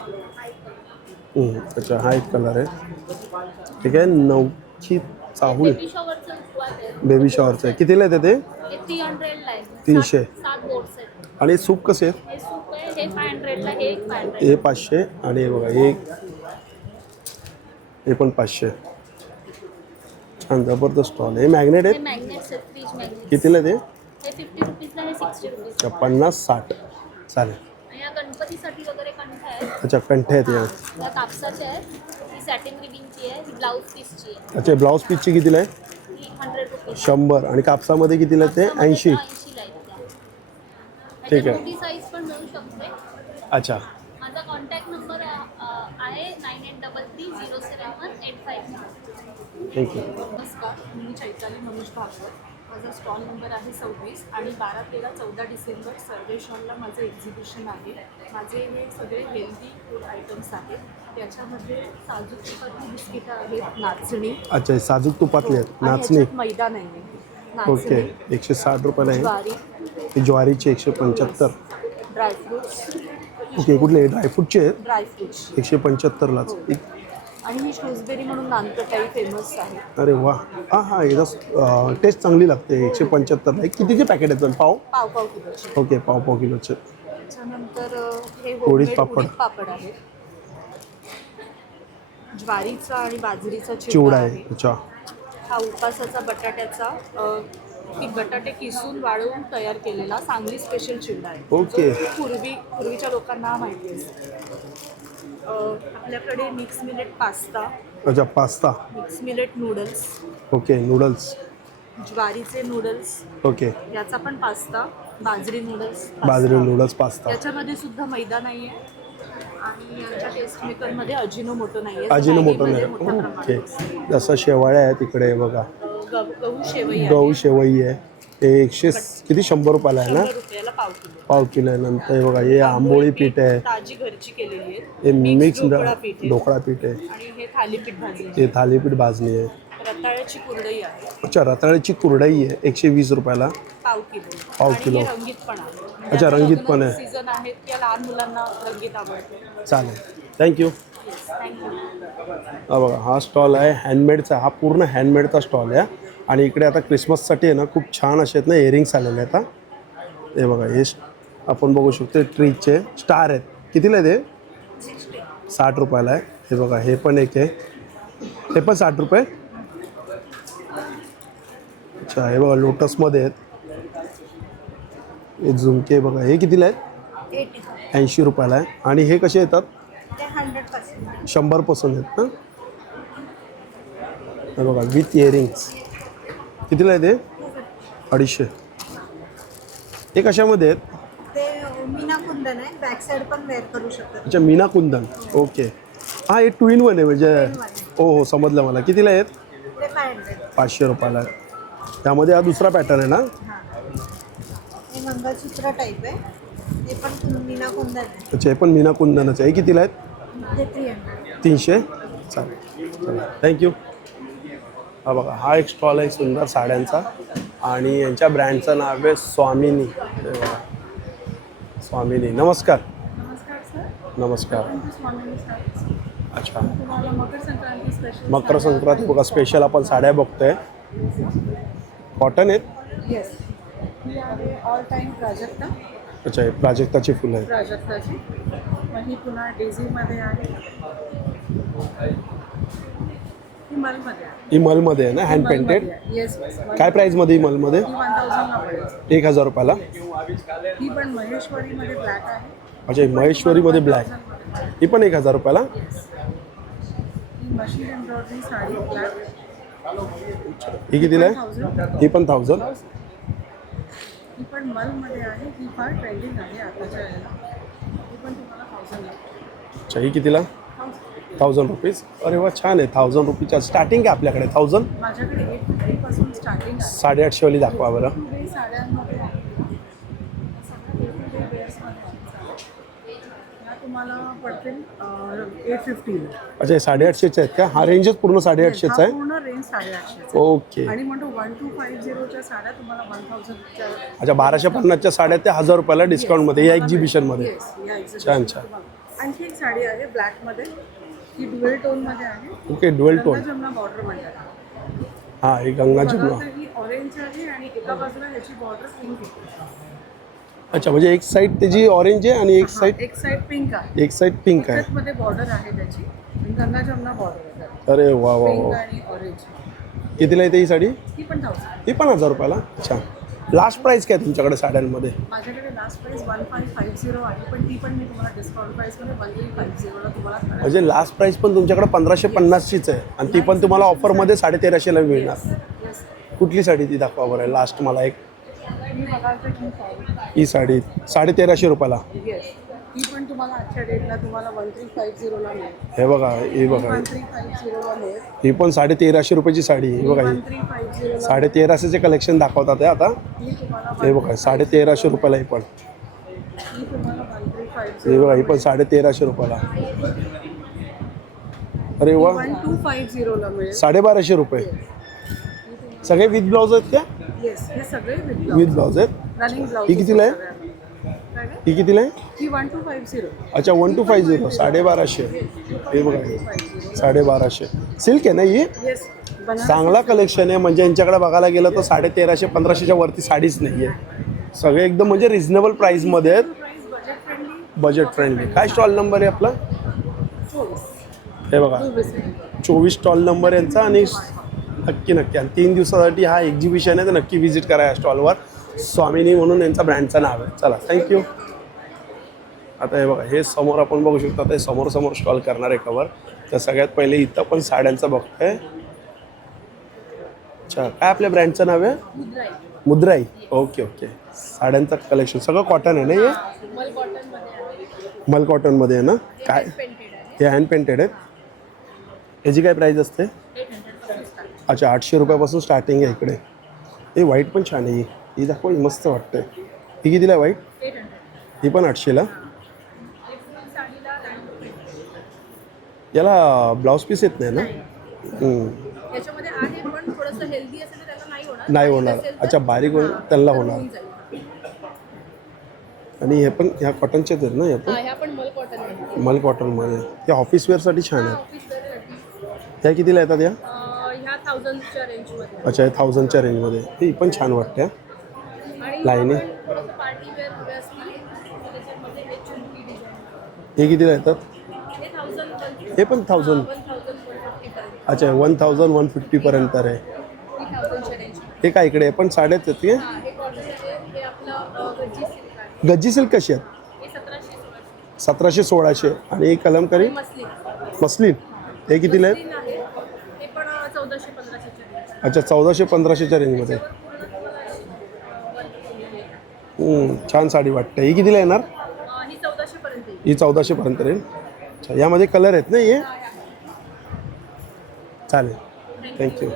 अच्छा, हा एक कलर आहे. ठीक आहे. 9ची चाहूल बेबी शॉवरचं रुखवत आहे. बेबी शॉवरचं आहे. कितीला येते ते? हे 300ला आहे. 300. 7 बोर्ड्स आहेत. आणि सूप कसे आहेत? हे सूप आहे, हे 500ला, हे एक 500. हे 500 आणि हे बघा हे पण 500. छान, जबरदस्त स्टॉल. हे मॅग्नेट हे आहेत. मॅग्नेट्स आहेत, फ्रीज मॅग्नेट्स. कितीला ते? हे 50 रुपीजला, हे 60 रुपीज. अच्छा, 50-60. चालेल. आणि या गणपतीसाठी वगैरे कंठ आहेत. अच्छा, कंठ आहेत या. या कापसाच्या आहेत. ही सॅटिन रिबिंगची आहे, ही ब्लाऊज पीसची आहे. अच्छा, ब्लाऊज पीसची कितीला आहे? ही 100 रुपीज. 100. आणि कापसामध्ये कितीला आहे ते? 80. 80ला आहेत त्या. ठीक आहे. मोठी साईज पण मिळू शकते. अच्छा, माझा कॉन्टॅक्ट नंबर आहे 9833071855. थँक्यू. नमस्कार, मी चैताली मनोज भागवत. माझा स्टॉल नंबर आहे 26 आणि 12, 13, 14 डिसेंबर सर्वेशॉनला माझं एक्झिबिशन आहे. माझे हे सगळे हेल्दी फूड आयटम्स आहेत. त्याच्यामध्ये साजूक तुपातली बिस्किटं आहेत, नाचणी. अच्छा, हे साजूक तुपातले आहेत. आणि नाचणी. याच्यात मैदा नाही आहे. ओके, नाचणी, 160 रुपयाला आहे. ज्वारी, ही ज्वारीची 175. ड्रायफ्रुट्स. ओके, कुठले ड्रायफ्रूटचे आहेत? ड्रायफ्रुट्स 175लाच. आणि ही श्रूजबेरी म्हणून नानकटाई फेमस आहे. अरे वा. हां हां, याचा टेस्ट चांगली लागते. 175ला. हे कितीचे पॅकेट आहेत पण? पाव? पाव किलोचे. ओके, पाव किलोचे. त्याच्यानंतर हे उडीद होममेड पापड. उडीद पापड आहे. ज्वारीचा आणि बाजरीचा चिवडा चिवडा आहे. आहे. अच्छा, हा उपासाचा बटाट्याचा बटाटे किसून वाळवून तयार केलेला सांगली स्पेशल चिवडा आहे. ओके. जो पूर्वीच्या लोकांना माहिती असते. आपल्याकडे मिक्स मिलेट पास्ता, अच्छा, pasta. Mix millet noodles, okay, noodles. ज्वारीचे नूडल्स, ओके, याचा पण पास्ता, बाजरी नूडल्स, बाजरी नूडल्स पास्ता. याच्यामध्ये सुद्धा मैदा नाही आहे आणि यांच्या टेस्ट मेकरमध्ये अजिनोमोटो नाही आहे. अजिनोमोटो नाही मोठ्या प्रमाणात ओके. असते. जसं शेवाळ्या आहेत इकडे बघा, गहू शेवई आहे. गहू शेवई आहे, ते 100 रुपयाला आहे ना, 100 रुपयाला पाव किलो. पाव किलो आहे. नंतर हे बघा हे आंबोळी पीठ आहे, ताजी घरची केलेली आहे. हे मिक्स ढोकळा पीठ आहे. ढोकळा पीठ आहे, आणि हे थालीपीठ भाजी आहे. हे थालीपीठ भाजणी आहे. रताळ्याची कुरडई आहे अच्छा, रताळ्याची कुरडई आहे 120 रुपयाला पाव किलो. पाव आणि किलो. हे रंगीत पण आहे. अच्छा, रंगीत पण आहे. सीझन आहेत त्या लहान मुलांना रंगीत आवडते. चालेल, थँक्यू. थँक्यू. हा बघा हा स्टॉल आहे हँडमेडचा, हा पूर्ण हँडमेडचा स्टॉल आहे. आणि इकडे आता क्रिसमससाठी आहे ना खूप छान असे आहेत ना इयरिंग्स आलेले आहेत. हे बघा हे आपण बघू शकतो ट्रीचे स्टार आहेत. कितीला आहे ते? 60 रुपयाला आहे. हे बघा हे पण एक आहे, हे पण 60 रुपये. अच्छा, हे बघा लोटसमध्ये आहेत. हे झुमके बघा हे कितीला आहेत? 80 रुपयाला आहे. आणि हे कसे येतात? 100% आहेत ना. हे बघा विथ इयरिंग्स कितीला आहे ते? 250. हे कशामध्ये आहेत? ते मीना कुंदन आहे, बॅक साईड पण वेअर करू शकतात. अच्छा, मीना कुंदन. ओके. हा हे 2 in 1 आहे म्हणजे हो हो समजलं मला. कितीला आहेत? ते 500. 500 रुपयाला आहे. त्यामध्ये हा दुसरा पॅटर्न आहे ना. हां, हे मंगळसूत्र टाईप आहे, ते पण मीना कुंदन आहे. अच्छा, हे पण मीना कुंदनच आहे. हे कितीला आहेत? ते 300. 300. चालेल, चला थँक्यू. हा बघा हा एक स्टॉल आहे सुंदर साड्यांचा आणि यांच्या ब्रँडचं नाव आहे स्वामिनी. हे बघा स्वामिनी. नमस्कार. नमस्कार सर. नमस्कार. स्वामी सर. अच्छा, तुम्हाला मकर संक्रांती स्पेशल. मकर संक्रांती बघा स्पेशल आपण साड्या बघतोय. कॉटन आहेत. येस, ही आहे ऑल टाईम प्राजक्ता. अच्छा, हे प्राजक्ताची फुलं आहेत. प्राजक्ताची. मग ही पुन्हा डेझीमध्ये आहे, ही मलमध्ये आहे. ही मलमध्ये आहे ना, हँड पेंटेड. येस. काय प्राईजमध्ये ही मलमध्ये? ही 1000ला पडेल. 1000 रुपयाला. ही पण महेश्वरीमध्ये ब्लॅक आहे. अच्छा, ही महेश्वरीमध्ये ब्लॅक, ही पण 1000 रुपयाला. ही मशीन एम्ब्रॉयडरी साडी ब्लॅक. ही कितीला आहे? ही पण 1000. ही पण मलमध्ये आहे, ही फार ट्रेंडिंग आहे आताच्या वेळेला. ही पण तुम्हाला 1000 अच्छा, ही कितीला? 1000 रुपीज. अरे वा, छान आहे. 1000 रुपीच्या स्टार्टिंग आहे आपल्याकडे. 1000. माझ्याकडे 850 पासून स्टार्टिंग आहे. 850 वाली दाखवा बरं. हे साड्यांमध्ये आहे. सगळ्या वेगवेगळ्या वेअर्समध्ये आहे साड्या. ह्या तुम्हाला पडतील 850. अच्छा, हे 850चे आहेत का? हा रेंजच पूर्ण 850चा आहे. पूर्ण रेंज 850. ओके. आणि म्हणतो 1250च्या साड्या तुम्हाला 1000च्या. अच्छा, 1250च्या साड्या ते 1000 रुपयाला डिस्काउंटमध्ये या एक्झिबिशनमध्ये. येस, या exhibition छान, मध्ये छान. तुम्हाला. आणखी एक साडी आहे ब्लॅकमध्ये, ही ड्युएल टोनमध्ये आहे. Okay, dual tone. जमना बॉर्डरमध्ये आहे. हां, ही गंगा बघा जमुना. तर ही ऑरेंज आहे आणि एका बाजूला ह्याची बॉर्डर पिंक आहे. अच्छा, म्हणजे एक साईड त्याची ऑरेंज आहे आणि एक साईड एक साइड पिंक आहे. एक साईड पिंक आहे. मध्ये बॉर्डर आहे त्याची. गंगा जमना बॉर्डर आहे. अरे वा वा पिंक वा. आणि ऑरेंज. कितीला येते ही साडी? ही पण 1000. ही पण 1000 रुपयाला. अच्छा, लास्ट प्राईस काय तुमच्याकडे साड्यांमध्ये? माझ्याकडे लास्ट प्राइस 1550 आहे, पण ती पण मी तुम्हाला डिस्काउंट प्राइसमध्ये 1350ला तुम्हाला कळेल. म्हणजे लास्ट प्राईस पण तुमच्याकडे 1550चीच आहे आणि ती पण तुम्हाला ऑफरमध्ये 1350ला मिळणार. येस. कुठली साडी ती दाखवा बरं लास्ट मला एक. तुम्ही बघाल तर ही साडी. ही साडी 1350 रुपयाला. येस. ही पण तुम्हाला आजच्या डेटला तुम्हाला 1350ला मिळेल. हे बघा, ही बघा, 1350ला मिळेल. ही पण 1350 रुपयाची साडी. ही बघा, ही 1350ला 1350चे कलेक्शन दाखवतात आहे आता. ही तुम्हाला हे बघा 1350 रुपयाला ही पण. ही तुम्हाला 1350. हे बघा, ही पण 1350 रुपयाला. अरे वा, 1250ला मिळेल. 1250 रुपये. सगळे विथ ब्लाऊज आहेत का? येस, हे सगळे विथ ब्लाऊज आहेत. Running blouse. ही कितीला आहे? ही कितीला आहे? ही 1250. अच्छा, 1250. 1250. हे बघा, 1250. सिल्क आहे ना ही? येस. चांगला कलेक्शन आहे. म्हणजे यांच्याकडे बघायला गेलं तर 1350-1500च्या वरती साडीच नाही आहे. सगळे एकदम म्हणजे रिझनेबल प्राईसमध्ये आहेत. Budget friendly. Budget friendly. काय स्टॉल नंबर आहे आपला? 24. हे बघा 24 स्टॉल नंबर यांचा. आणि नक्की नक्की आणि 3 दिवसासाठी हा एक्झिबिशन आहे, तर नक्की व्हिजिट करा या स्टॉलवर. स्वामिनी म्हणून यांचा ब्रँडचं नाव आहे. चला, थँक्यू. आता हे बघा, हे समोर आपण बघू शकतो. आता हे समोर स्टॉल करणार आहे कवर. तर सगळ्यात पहिले इथं पण साड्यांचं बघतोय. अच्छा, काय आपल्या ब्रँडचं नाव आहे? मुद्राई. Okay okay. साड्यांचं कलेक्शन सगळं कॉटन आहे ना हे? मल कॉटनमध्ये आहे ना काय पेंटेड आहे हे हँड पेंटेड आहेत याची काय प्राईस असते 800 अच्छा 800 रुपयापासून स्टार्टिंग आहे इकडे हे व्हाईट पण छान आहे ही दाखव ही मस्त वाटते ही कितीला आहे व्हाईट 800 ही पण 800ला साडीला 900 याला ब्लाऊज पीस येत नाही ना याच्यामध्ये आहे पण थोडंसं हेल्दी असेल तर त्याला नाही होणार नाही होणार असेल तर- अच्छा बारीक होणार त्यांना तर होणार होऊन जाईल. आणि हे पण ह्या कॉटनचेच आहेत ना हे पण ह्या पण मल कॉटन आहे मल कॉटनमध्ये हे ऑफिस वेअरसाठी छान आहेत ऑफिस वेअरसाठी ह्या कितीला येतात या ह्या 1000च्या रेंजमध्ये अच्छा हे 1000च्या रेंजमध्ये ही पण छान वाटते आणि लाईनी पार्टी वेअर हवे असतील तर त्याच्यामध्ये हे चुनकी डिझाईन हे कितीला येतात हे 1000 हे पण 1000 1150 पर्यंत अच्छा 1150 पर्यंत आहे ही 1000च्या रेंज हे काय इकडे पण साड्याच आहेत की हे कॉटनचे हे आपलं गज्जी सिल्क आहे गज्जी सिल्क कशी आहेत हे 1700 1700 1600 आणि ही कलमकारी मसलिन मस्लिन हे कितीला आहेत मसलिन आहे हे पण 1400 1500च्या रेंज अच्छा 1400-1500च्या रेंजमध्ये छान साडी वाटते ही कितीला येणार ही 1400 पर्यंत येईल. ही 1400 पर्यंत येईल अच्छा यामध्ये कलर आहेत ना हे चालेल थँक्यू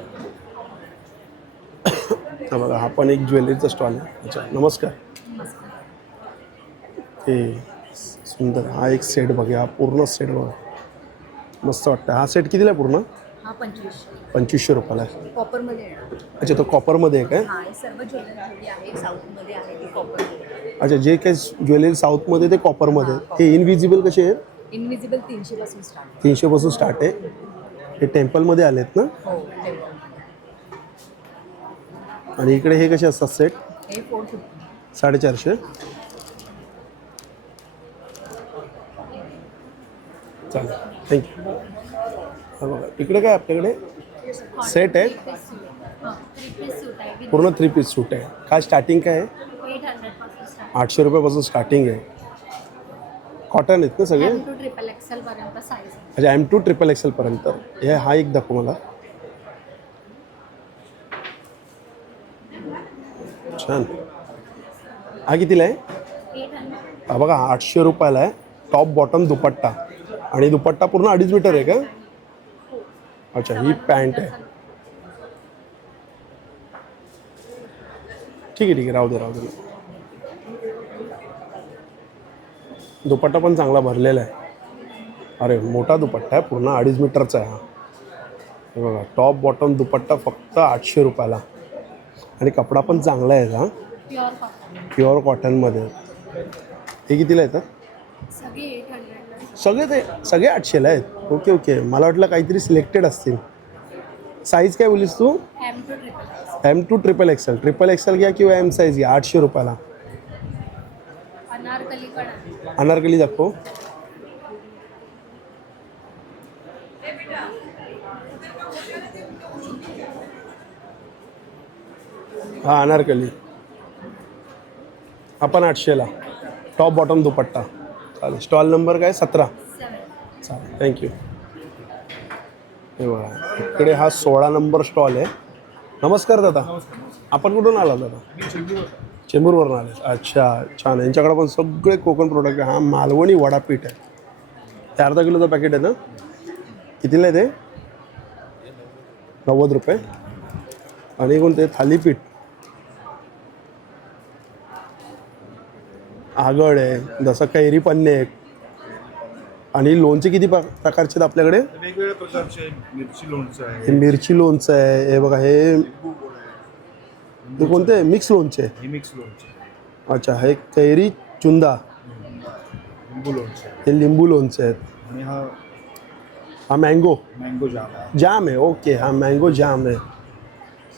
हा बघा हा पण एक ज्वेलरीचा स्टॉल आहे अच्छा नमस्कार हे सुंदर हा एक सेट बघा हा पूर्ण सेट बघा मस्त वाटतं हा सेट कितीला आहे पूर्ण हा 2500 2500 रुपयाला आहे कॉपरमध्ये येणार अच्छा तो कॉपरमध्ये आहे काय हा हे सर्व ज्वेलरी आहे साऊथमध्ये आहे ती कॉपरमध्ये अच्छा जे काही ज्वेलरी साऊथमध्ये ते कॉपरमध्ये आहे. हे इनविजिबल कसे आहेत इनविजिबल 300 पासून स्टार्ट 300 पासून स्टार्ट आहे हे टेम्पलमध्ये आलेत ना हो आणि इकडे हे कसे असतात सेट हे 450 450 चालेल थँक्यू हा बघा इकडे काय आपल्याकडे सेट आहे थ्री पीस सूट आहे पूर्ण 3 पीस सूट आहे काय स्टार्टिंग काय आहे 800 पासून स्टार्ट 800 रुपयापासून स्टार्टिंग आहे कॉटन आहेत ना सगळे टू ट्रिपल एक्सेल पर्यंत साईज आहे. अच्छा M2 XXL पर्यंत हे हा एक दाखव मला छान हा कितीला आहे 800 हा बघा 800 रुपयाला आहे टॉप बॉटम दुपट्टा आणि दुपट्टा पूर्ण 2.5 मीटर आहे का अच्छा ही पॅन्ट आहे ठीक आहे राहू दे दुपट्टा पण चांगला भरलेला आहे अरे मोठा दुपट्टा आहे पूर्ण 2.5 मीटरचा आहे हा हे बघा टॉप बॉटम दुपट्टा फक्त 800 रुपयाला आणि कपडा पण चांगला आहे हा प्युअर कॉटन प्युअर कॉटनमध्ये हे कितीला येतात सगळे 800 सगळे 800ला आहेत ओके मला वाटलं काहीतरी सिलेक्टेड असतील साईज काय बोलीस तू M2 triple XL M2 XXL घ्या किंवा M साईज घ्या 800 रुपयाला अनारकली पण आहे अनारकली दाखव हा अनारकली आपण 800ला टॉप बॉटम दुपट्टा चालेल स्टॉल नंबर काय 17 चालेल थँक्यू हे बघा इकडे हा 16 नंबर स्टॉल आहे नमस्कार दादा आपण कुठून आला दादा चेंबूरवरून आले अच्छा छान यांच्याकडे पण सगळे कोकण प्रोडक्ट आहे हा मालवणी वडापीठ आहे ते अर्धा किलोचं पॅकेट आहे ना कितीला आहे ते 90 रुपये आणि कोणते थालीपीठ आगळ आहे जसं कैरी पन्ने आहे आणि लोणचे किती प्रकारचे आहेत आपल्याकडे वेगवेगळ्या प्रकारचे मिरची लोणचं आहे हे मिरची लोणचं आहे हे बघा हे कोणते मिक्स लोणचे हे मिक्स लोणचं अच्छा हे कैरी चुंदा लिंबू लोणचं हे लिंबू लोणचे आहेत आणि हा हा मँगो मँगो जाम आहे जाम आहे ओके हा मँगो जाम आहे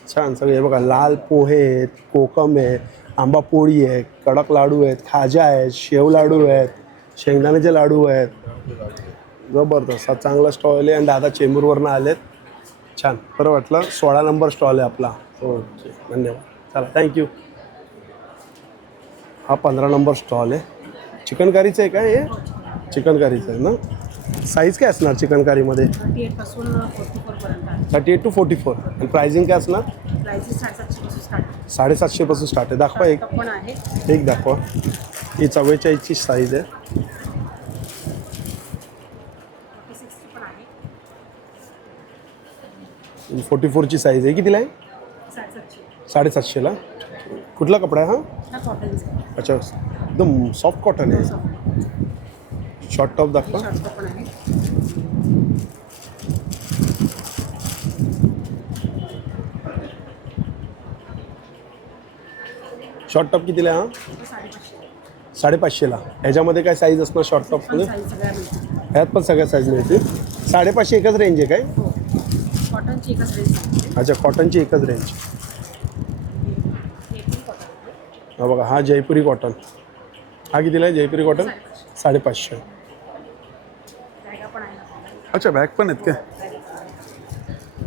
छान सगळे हे बघा लाल पोहे आहेत कोकम आहे आंबा पोळी आहे कडक लाडू आहेत खाजा आहेत शेव लाडू आहेत शेंगदाण्याचे लाडू आहेत जबरदस्त हा चांगला स्टॉल आहे आणि दादा चेंबूरवरनं आलेत छान बरं वाटलं 16 नंबर स्टॉल आहे आपला ओके धन्यवाद चला थँक्यू हा 15 नंबर स्टॉल आहे चिकन करीचं आहे का हे चिकन करीचं आहे ना साईज काय असणार चिकन करीमध्ये 38 पासून 44 पर्यंत आहे 38 to 44 आणि प्राइसिंग काय असणार प्राइसेस 750 पासून स्टार्ट 750 पासून स्टार्ट आहे दाखवा एक पण आहे एक दाखवा ही 44ची साईज आहे 44ची साईज आहे. कितीला आहे? 750ला. कुठला कपडा आहे हा? अच्छा, एकदम सॉफ्ट कॉटन आहे. शॉर्ट टॉप दाखवा. शॉर्ट टॉप कितीला आहे हा? 550ला. ह्याच्यामध्ये काय साईज असणार शॉर्ट टॉपमध्ये? ह्यात पण सगळ्या साईज मिळतील. 550 एकच रेंज आहे काय? कॉटनची एकच रेंज. अच्छा, कॉटनची एकच रेंज. हा बघा, हा जयपुरी कॉटन. हा कितीला आहे जयपुरी कॉटन? 550. अच्छा, बॅग पण आहेत काय?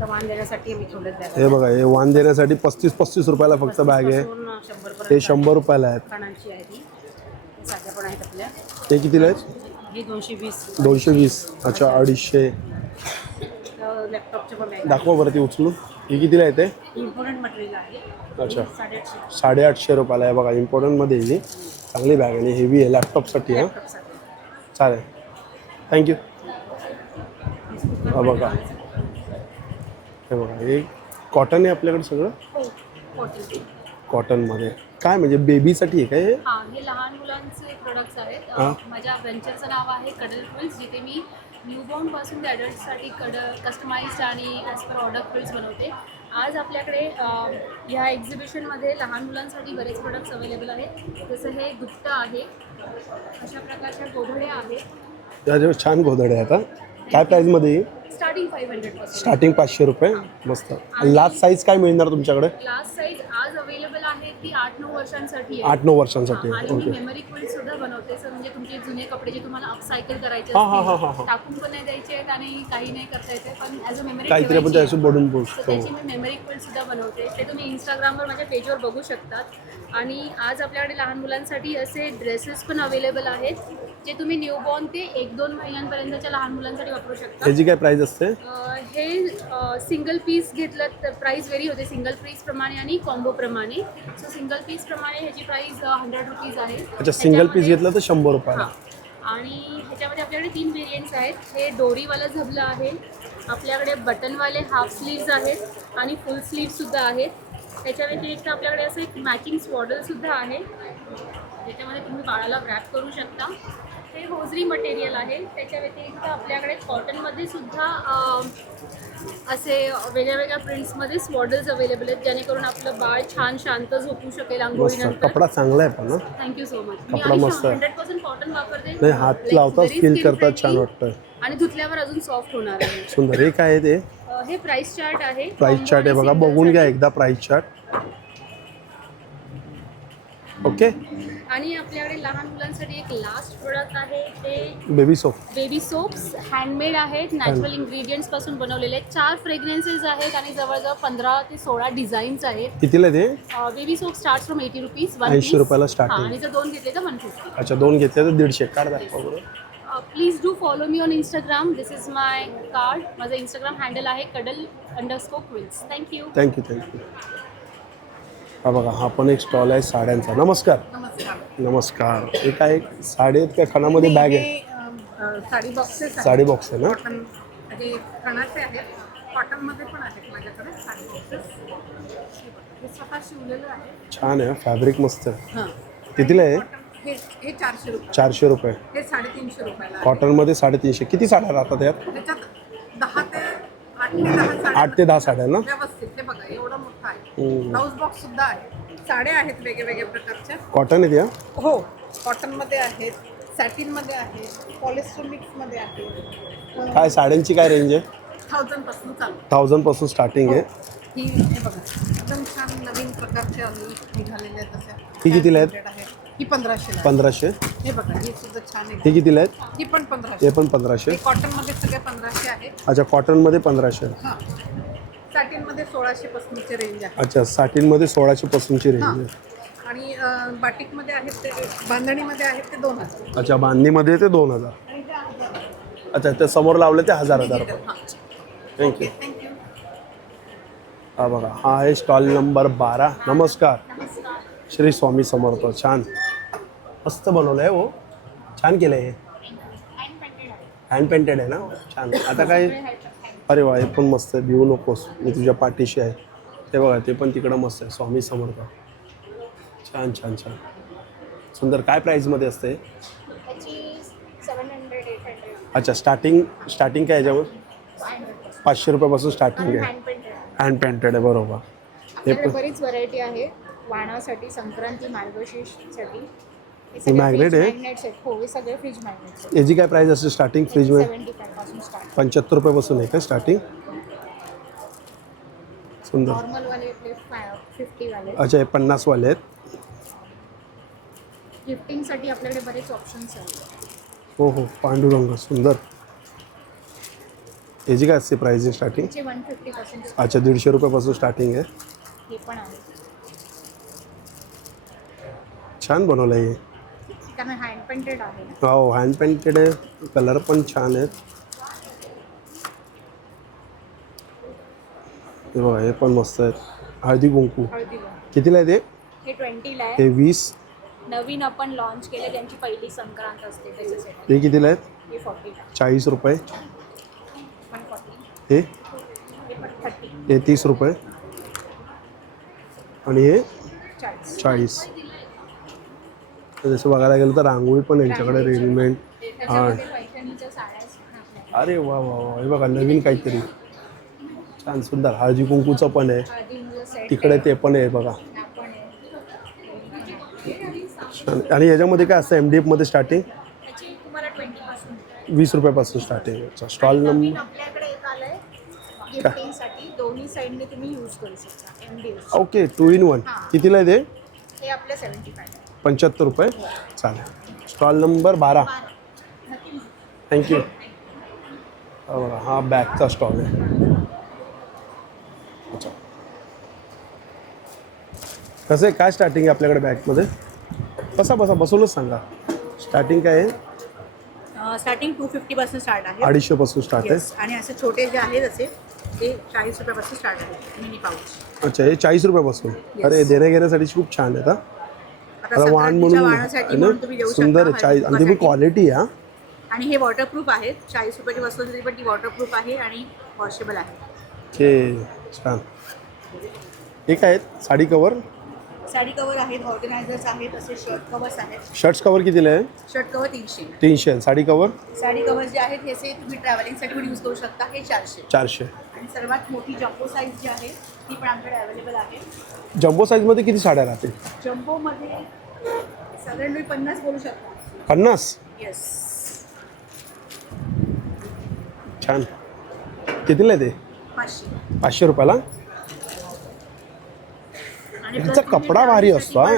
वाण देण्यासाठी मी ठेवलेत बॅग. हे बघा, हे वाण देण्यासाठी 35 रुपयाला फक्त बॅग आहे. 100 ते 100 रुपयाला आहेत. कानांची आहे ती. साध्या पण आहेत आपल्या. ते कितीला आहेत? हे 220. 220. अच्छा, 250. लॅपटॉपचे पण बॅग. दाखवा बरं ती उचलून. हे कितीला आहे ते? इम्पॉर्टंट मटेरियल आहे. अच्छा, 850. 850 रुपयाला आहे बघा. इम्पॉर्टंटमध्ये येईल. चांगली बॅग आणि हेवी आहे लॅपटॉपसाठी. हां, चालेल, थँक्यू. हा बघा, हे बघा, हे कॉटन आहे आपल्याकडे सगळं. कॉटन. कॉटनमध्ये काय म्हणजे बेबीसाठी आहे काय हे? हां, हे लहान मुलांचे प्रोडक्ट्स आहेत. हां. माझ्या व्हेंचरचं नाव आहे कडल क्विल्स, जिथे मी न्यूबॉर्नपासून ते ॲडल्टसाठी कस्टमाइज्ड आणि ॲज पर ऑर्डर क्विल्स बनवते. आज आपल्याकडे ह्या एक्झिबिशनमध्ये लहान मुलांसाठी बरेच प्रोडक्ट्स अवेलेबल आहेत. जसं हे दुपटं आहे, अशा प्रकारच्या गोधड्या आहेत. त्याच्यावर छान गोधड्या आहेत. आता काय प्राईजमध्ये येईल? स्टार्टिंग 500 पासून. स्टार्टिंग 500 रुपये. मस्त. लास्ट साईज काय मिळणार तुमच्याकडे? लास्ट साईज आज अवेलेबल आहे ती 8-9 वर्षांसाठी आहे. 8-9 वर्षांसाठी. आणि मी ओके. मेमरी क्विल्ट सुद्धा बनवते सर. म्हणजे तुमचे जुने कपडे जे तुम्हाला अपसायकल करायचे हां, हां, हां, हां. असतील, टाकून पण नाही द्यायचे आहेत आणि काही नाही करता येते, पण ॲज अ मेमरी काहीतरी आपण त्याच्याशी बोलून बोलतो. त्याची मी मेमरी क्विल्ट सुद्धा बनवते. ते तुम्ही इंस्टाग्रामवर माझ्या पेजवर बघू शकतात. आणि आज आपल्याकडे लहान मुलांसाठी असे ड्रेसेस पण अवेलेबल आहेत, जे तुम्ही न्यूबॉर्न ते 1-2 महिन्यांपर्यंतच्या लहान मुलांसाठी वापरू शकता. ह्याची काय प्राईज असते? हे सिंगल पीस घेतलं तर प्राईस व्हेरी होते, सिंगल पीसप्रमाणे आणि कॉम्बोप्रमाणे. सो सिंगल पीसप्रमाणे ह्याची प्राईस 100 रुपीज आहे. अच्छा, सिंगल पीस घेतलं तर 100 रुपयाला. आणि ह्याच्यामध्ये आपल्याकडे 3 व्हेरियंट्स आहेत. हे डोरीवालं झबलं आहे, आपल्याकडे बटनवाले हाफ स्लीव्ज आहेत आणि फुल स्लीव्हसुद्धा आहेत. त्याच्या व्यतिरिक्त आपल्याकडे असं एक मॅचिंग स्वॉडलसुद्धा आहे, ज्याच्यामध्ये तुम्ही बाळाला रॅप करू शकता. हे होजरी मटेरियल आहे. त्याच्या व्यतिरिक्त आपल्याकडे कॉटनमध्ये सुद्धा असे वेगळ्या वेगळ्या प्रिंट्समध्ये स्वॉडल्स अवेलेबल आहेत, जेणेकरून आपलं बाळ छान शांत झोपू शकेल मस्त. आंघोळीनंतर. कपडा चांगला आहे पण ना. Thank you so much. मी कपडा मस्त आहे. 100% कॉटन वापरते. नाही, हात लावताच फील करतात, छान वाटतं. आणि धुतल्यावर अजून सॉफ्ट होणार आहे. सुंदर. हे काय आहे ते? हे प्राइस चार्ट आहे. प्राईस चार्ट आहे बघा, बघून घ्या एकदा प्राईस चार्ट. ओके. आणि आपल्याकडे लहान मुलांसाठी एक लास्ट प्रोडक्ट आहे, ते baby soap. Baby soaps handmade आहेत, नॅचरल इन्ग्रेडियंट्स पासून बनवलेले आहेत. 4 फ्रेग्रन्सेस आहेत आणि जवळजवळ 15 ते 16 डिझाईन्स आहेत. कितीला आहे ते? Baby soap start from 80 rupees. 80 रुपयाला starting. आणि जर 2 घेतले तर 150. अच्छा, 2 घेतले तर 150. कार्ड दाखवा बरं. Please do follow me on Instagram. This is my card. माझं इंस्टाग्राम हँडल आहे कडल_क्विल्स. थँक्यू. थँक्यू. हा बघा, हा पण एक स्टॉल आहे साड्यांचा. नमस्कार. नमस्कार. हे काय साडी आहेत का खणामध्ये बॅग आहे? साडी बॉक्सेस साडी बॉक्स आहे ना? कॉटन हे खणाचे आहेत. कॉटनमध्ये पण आहेत माझ्याकडे साडी बॉक्सेस. हे स्वतः शिवलेलं आहे. छान आहे, फॅब्रिक मस्त आहे. हां, कितीला आहे? हे 400 रुपये. 400 रुपये. हे 350 रुपयाला आहे. कॉटनमध्ये 350. किती साड्या राहतात यात? त्याच्यात 8 ते 10 साड्या 8 ते 10 साड्या ना? व्यवस्थित. हे बघा, एवढं मोठं आहे. हम्म. ब्लाऊज बॉक्स सुद्धा आहे. साड्या आहेत वेगवेगळ्या प्रकारच्या. कॉटन आहेत या? हो, कॉटनमध्ये आहेत, सॅटिनमध्ये आहेत, पॉलिस्टर मिक्समध्ये आहेत. काय साड्यांची काय रेंज आहे? 1000 पासून चालू. 1000 पासून स्टार्टिंग आहे. ही हे बघा, एकदम छान नवीन प्रकारच्या निघालेल्या आहेत अशा. ही कितीला आहेत? ही 1500 ला. 1500. हे बघा, ही सुद्धा छान आहे. हे कितीला आहेत? ही पण 1500. हे पण 1500. कॉटनमध्ये सगळे 1500 आहेत. अच्छा, कॉटनमध्ये 1500. हां, सॅटिनमध्ये 1600 पासूनची रेंज आहे. अच्छा, साठींमध्ये 1600 पासूनची रेंज हां, आहे. आणि बाटिकमध्ये आहेत ते, बांधणीमध्ये आहेत ते 2000. अच्छा, बांधणीमध्ये ते 2000. आणि ते 1000. अच्छा, ते समोर लावले ते 1000 रुपये. हां, थँक्यू. थँक्यू. हा बघा, हा आहे स्टॉल नंबर 12. नमस्कार. श्री स्वामी समर्थ. छान मस्त बनवलं आहे. हो, छान केलं आहे. हँड पेंटेड आहे ना? छान. आता काय अरे वा, हे पण मस्त आहे. भिवू नकोस, मी तुझ्या पाठीशी आहे. ते बघा, ते पण तिकडं मस्त आहे. स्वामी समर्थ. छान छान छान सुंदर. काय प्राईजमध्ये असते? त्याची 700-800 अच्छा, स्टार्टिंग काय याच्यावर? 500 रुपयापासून स्टार्टिंग आहे. Hand painted. हँड पेंटेड आहे, बरोबर. हे आपल्याकडे पण बरीच व्हरायटी आहे वाणासाठी, संक्रांती, मार्गशीर्षसाठी. Magnet आहे? मॅग्नेट्स आहेत. हो, हे सगळे फ्रीज मॅग्नेट्स आहेत. याची काय प्राईज असते स्टार्टिंग फ्रीजमध्ये? 75 पासून स्टार्ट. 75 रुपयापासून आहे का स्टार्टिंग? सुंदर. नॉर्मल वाले आपले 50 वाले. अच्छा, हे 50 वाले आहेत. गिफ्टिंगसाठी आपल्याकडे बरेच ऑप्शन्स आहेत. हो हो, पांडुरंग सुंदर. याची काय असते प्राईजिंग स्टार्टिंग? त्याचे 150 पासून start. अच्छा, 150 रुपयापासून स्टार्टिंग आहे. हे पण आहे छान बनवलं आहे हे. कारण हँड पेंटेड आहे ना. हो, हँड पेंटेड आहे. कलर पण छान आहेत. हे बघा, हे पण मस्त आहेत. हळदी कुंकू हळदी कितीला आहे ते? हे 20ला हे आहे. 20. नवीन आपण लॉन्च केले, त्यांची पहिली संक्रांत असते त्याच्यासाठी. हे कितीला आहेत? हे 40ला. 40 रुपये. पण 40. हे हे पण 30. हे 30 रुपये. आणि हे 40. 40. जसं बघायला गेलं तर रांगोळी पण यांच्याकडे रेडीमेड. त्याच्यामध्ये पैठणीच्या साड्याच पण आपल्याकडे. अरे वा वा वा, हे बघा नवीन काहीतरी छान सुंदर. हळदी कुंकूचं पण आहे. हळदी मुलं सेट तिकडे ते पण आहे बघा. पण आहे. छान. आणि याच्यामध्ये काय असतं MDF मध्ये स्टार्टिंग? त्याची तुम्हाला 20 पासून. 20 रुपयापासून स्टार्टिंग. अच्छा, स्टॉल नवीन नंबर. आपल्याकडे एक आलंय गिफ्टिंगसाठी. दोन्ही साईडने तुम्ही यूज करू शकता. MDF. Okay, 2 in 1. कितीला आहे ते? हे आपले 75. 75 रुपये. चालेल. Stall number 12. थँक्यू. हा बॅगचा स्टॉल आहे. अच्छा, कसं आहे, काय स्टार्टिंग आहे आपल्याकडे बॅगमध्ये? बसूनच सांगा. स्टार्टिंग काय आहे? स्टार्टिंग 250 पासून स्टार्ट आहे. 250 पासून स्टार्ट आहे. Yes. आणि असे छोटे जे आहेत असे ते 40 रुपयापासून स्टार्ट आहे. Mini pouch. अच्छा, हे 40 रुपयापासून. अरे, देण्या घेण्यासाठी खूप छान आहे. आता आता वाण संक्रांतीच्या म्हणून वाणासाठी म्हणून तुम्ही देऊ सुंदर आहे. शकता. 40. आणि ती पण क्वालिटी आहे. आणि हे वॉटरप्रूफ आहेत. 40 रुपयाची वस्तू तरी पण ती वॉटरप्रूफ आहे आणि वॉशेबल आहे. हे छान. हे काय आहेत? साडी कवर. साडी कवर आहेत, ऑर्गनायझर्स आहेत, असे शर्ट कवर्स आहेत. शर्ट्स कवर कितीला आहे? Shirt cover 300. 300 आहे. साडी कवर साडी कवर जे आहेत हे असे तुम्ही ट्रॅव्हलिंगसाठी पण यूज करू शकता. हे 400. 400. आणि सर्वात मोठी जम्बो साईज जी आहे ती पण आमच्याकडे अवेलेबल आहे. जम्बो साईजमध्ये किती साड्या राहतील? जम्बोमध्ये साधारण तुम्ही 50 बोलू शकता. 50. येस. छान. कितीला आहे ते? 500. 500 रुपयाला. आणि याचा कपडा भारी असतो हा.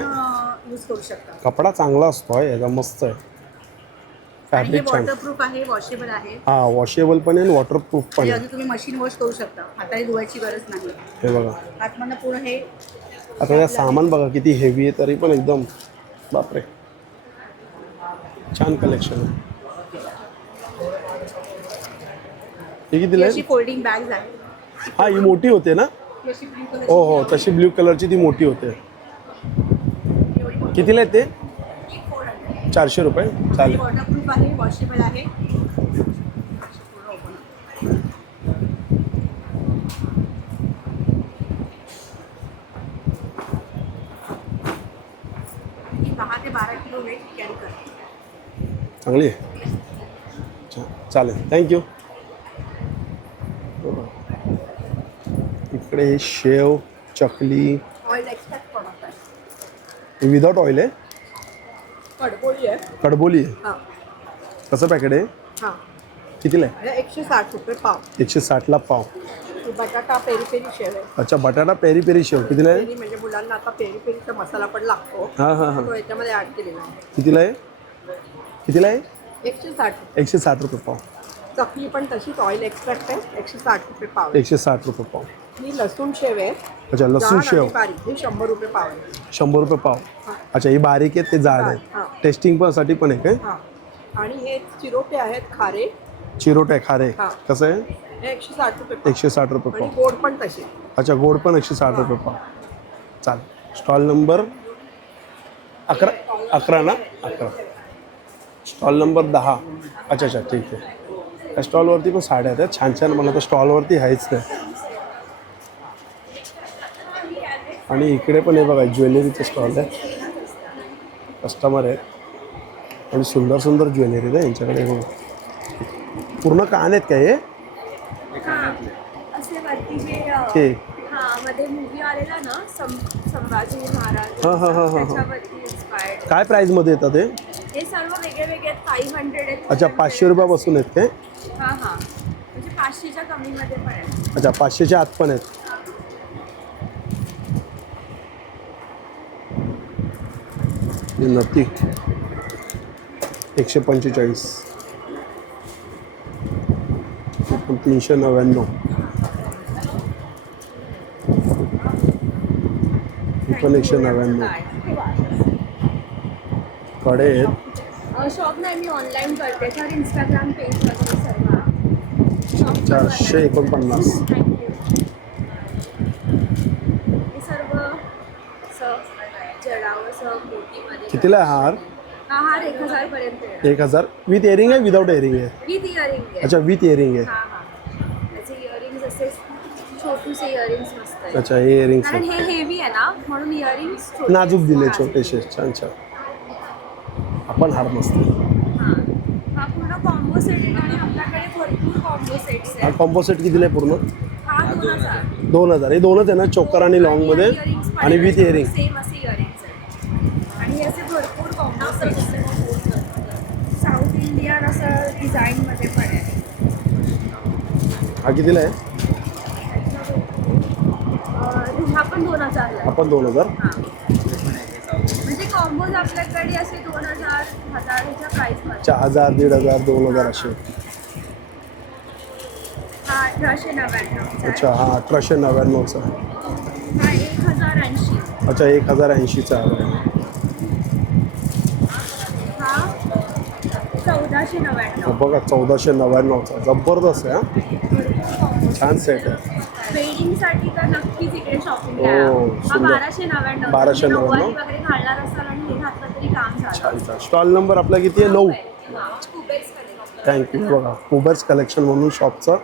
यूज करू शकता. कपडा चांगला असतो हा याचा, मस्त आहे. आणि हे फॅब्रिक छान. वॉटरप्रूफ आहे, वॉशेबल आहे. हा, वॉशेबल पण आहे आणि वॉटरप्रूफ पण म्हणजे आहे. अजून तुम्ही मशीन वॉश करू शकता. हाताने धुवायची गरज नाही. हे बघा, आतमधनं पूर्ण हे आता या सामान बघा किती हेवी आहे, तरी पण एकदम बापरे छान कलेक्शन आहे. हे कितीला अशी आहे? फोल्डिंग बॅग्स आहे. हा, ही मोठी होते ना? ही अशी ब्लू कलर. हो हो, तशी ब्ल्यू कलरची ती मोठी होते. कितीला आहे ते? 400 रुपये. चालेल. वॉटरप्रूफ आहे, वॉशेबल आहे. ही 10 ते 12 किलो वेट कॅरी करते. चांगली आहे. चालेल, थँक्यू. इकडे शेव, चकली ऑइल एक्स्ट्रॅक्ट प्रोडक्ट आहे. विदाउट ऑइल आहे. कडबोळी आहे. कडबोली आहे. हां कसं पॅकेट आहे? हां. कितीला आहे? 160 रुपये पाव. 160ला पाव. बटाटा पेरी पेरी शेव आहे. अच्छा, बटाटा पेरी पेरी शेव कितीला आहे? पेरी म्हणजे मुलांना आता पेरी पेरीचा मसाला पण लागतो. हां हां हां. तो याच्यामध्ये ॲड केलेला आहे. कितीला आहे? कितीला आहे? 160. 160 रुपये पाव. चकली पण तशीच ऑइल एक्स्ट्रॅक्ट आहे. 160 रुपये पाव आहे. 160 रुपये पाव. ही लसूण शेव आहे. अच्छा, लसूण जाड शेव आणि बारीक. ही 100 रुपये पाव आहे. 100 रुपये पाव. अच्छा, ही बारीक आहे, ते जाड हां. आहे. टेस्टिंग पण साठी पण आहे काय? हां. आणि हे चिरोटे आहेत खारे. चिरोट आहे खारे. हां. कसं आहे? हे 160 रुपये पाव. 160 रुपये आणि पाव. गोड पण तसे. अच्छा, गोड पण 160 रुपये पाव. चालेल. स्टॉल नंबर 11 ना? 11. Stall number 10. अच्छा अच्छा, ठीक आहे. त्या स्टॉलवरती पण साड्या आहेत छान छान. मला तर स्टॉलवरती आहेच नाही. आणि इकडे पण हे बघा ज्वेलरीचं स्टॉल आहे. कस्टमर आहेत आणि सुंदर सुंदर ज्वेलरी आहे यांच्याकडे. हो पूर्ण कान आहेत का हे? असे वरती जे हे मध्ये मूवी आलेला ना संभाजी महाराज हां हां हां हां. त्याच्यावरती इन्स्पायर्ड. काय प्राईजमध्ये येतात हे? हे सर्व वेगळे वेगळे 500 आहेत. अच्छा 500 रुपयापासून आहेत काय? हां म्हणजे 500च्या कमीमध्ये पण आहे. अच्छा 500च्या आत पण आहेत. हे नथी 145. हे पण 399. हे पण 199. कडे आहेत शॉप नाही मी ऑनलाईन करते तर इंस्टाग्राम पेज वगैरे सर्व. 449. हे सर्व जडावर मोठीमध्ये. कितीला आहे हार? हा हार 1000 पर्यंत आहे. 1000 विथ इयरिंग आहे विदाउट इयरिंग आहे? विथ इयरिंग आहे. अच्छा विथ इयरिंग आहे. त्याचे इयरिंग्स असे छोटूसे इयरिंग्स मस्त आहे. अच्छा हे इयरिंग्स कारण हे हेवी आहे ना म्हणून इयरिंग्स नाजूक दिले छोटेसे. छान छान. आपण हार मस्त. हा पूर्ण कॉम्बो सेट आहे आणि आपल्याकडे भरपूर कॉम्बो सेट्स हा आहेत. कॉम्बो सेट कितीला आहे पूर्ण? हा 2000. 2000. हे दोनच आहे ना चोकर आणि लॉंगमध्ये आणि विथ इयरिंग? सेम असे इयरिंग्स आहेत आणि असे भरपूर कॉम्बो सेट्स आहेत. साऊथ इंडियन असं डिझाईनमध्ये पण आहे. हा कितीला आहे? हा पण 2000 ला. आपण 2000. म्हणजे कॉम्बोज आपल्याकडे असे 2000 1000च्या प्राइसमध्ये. 1000 1500 2000 असे. हा 1899. अच्छा हा 1899चा. हा 1080. अच्छा 1080चा आहे. हा 1499. बघा 1499चा. जबरदस्त आहे हा. छान सेट आहे. वेडिंगसाठी तर नक्कीच इकडे शॉपिंग हो, करा. हा सुंदर. 1299. 1299. नऊवारी वगैरे घालणार असाल आणि हे घातलं तरी काम झालं. छान छान. स्टॉल नंबर आपला किती आहे? 9. हा, कुबेर्स collection. थँक्यू. बघा कुबर्स कलेक्शन म्हणून शॉपचं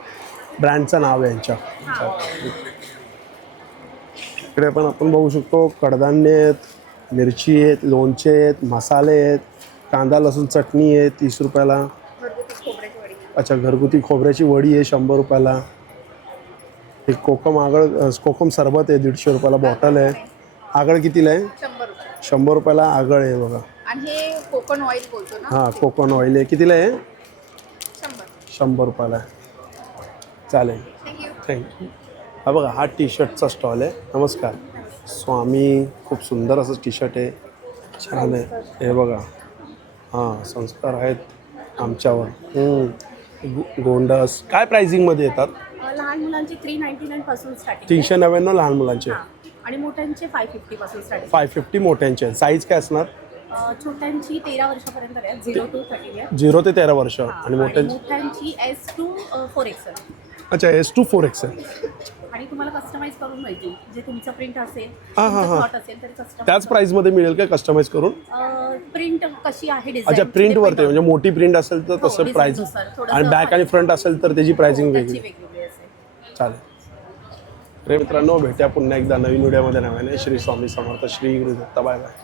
ब्रँडचं नाव आहे यांच्या. इकडे पण आपण बघू शकतो कडधान्य आहेत, मिरची आहेत, लोणचे आहेत, मसाले आहेत, कांदा लसूण चटणी आहे 30 रुपयाला. घरगुती खोबऱ्याची वडी. अच्छा घरगुती खोबऱ्याची वडी आहे 100 रुपयाला. एक कोकम आगळ कोकम सरबत आहे 150 रुपयाला बॉटल आहे. आगळ कितीला आहे? 100 रुपये. 100 रुपयाला आगळ आहे बघा. आणि हे कोकण ऑइल बोलतो ना. हां कोकम ऑइल आहे. कितीला आहे? 100. 100 रुपयाला आहे. चालेल थँक्यू. थँक्यू. हा बघा हा टी शर्टचा स्टॉल आहे. नमस्कार. स्वामी खूप सुंदर असं टी शर्ट आहे. छान आहे. हे बघा हां संस्कार आहेत आमच्यावर. गोंडस. काय प्राइसिंगमध्ये येतात? लहान मुलांची 399 पासून स्टार्टिंग 399 लहान मुलांचे. आणि मोठ्यांचे 550 पासून स्टार्टिंग. 550 मोठ्यांचे. साईज काय असणार? छोट्यांची 13 वर्षापर्यंत आहे 0 to 30 आहे. 0 ते 13 वर्ष. आणि मोठ्यांची? मोठ्यांची S to 4XL. अच्छा S to 4XL. आणि तुम्हाला कस्टमाइज करून मिळतील जे तुमचं प्रिंट असेल हां, हां, हां. थॉट असेल तरी कस्टमाइज. त्याच प्राइसमध्ये मिळेल का कस्टमाइज करून? प्रिंट कशी आहे डिझाईन. अच्छा प्रिंटवरती म्हणजे मोठी प्रिंट असेल तर तसं design प्राइस नुसार थोडंसं आणि बॅक आणि फ्रंट असेल तर त्याची प्राइसिंग वेगळी. वेगवेगळी असेल. चालेल. रे मित्रांनो भेटूया पुन्हा एकदा नवीन व्हिडिओमध्ये नव्याने. श्री स्वामी समर्थ. श्री गुरु दत्त. Bye bye.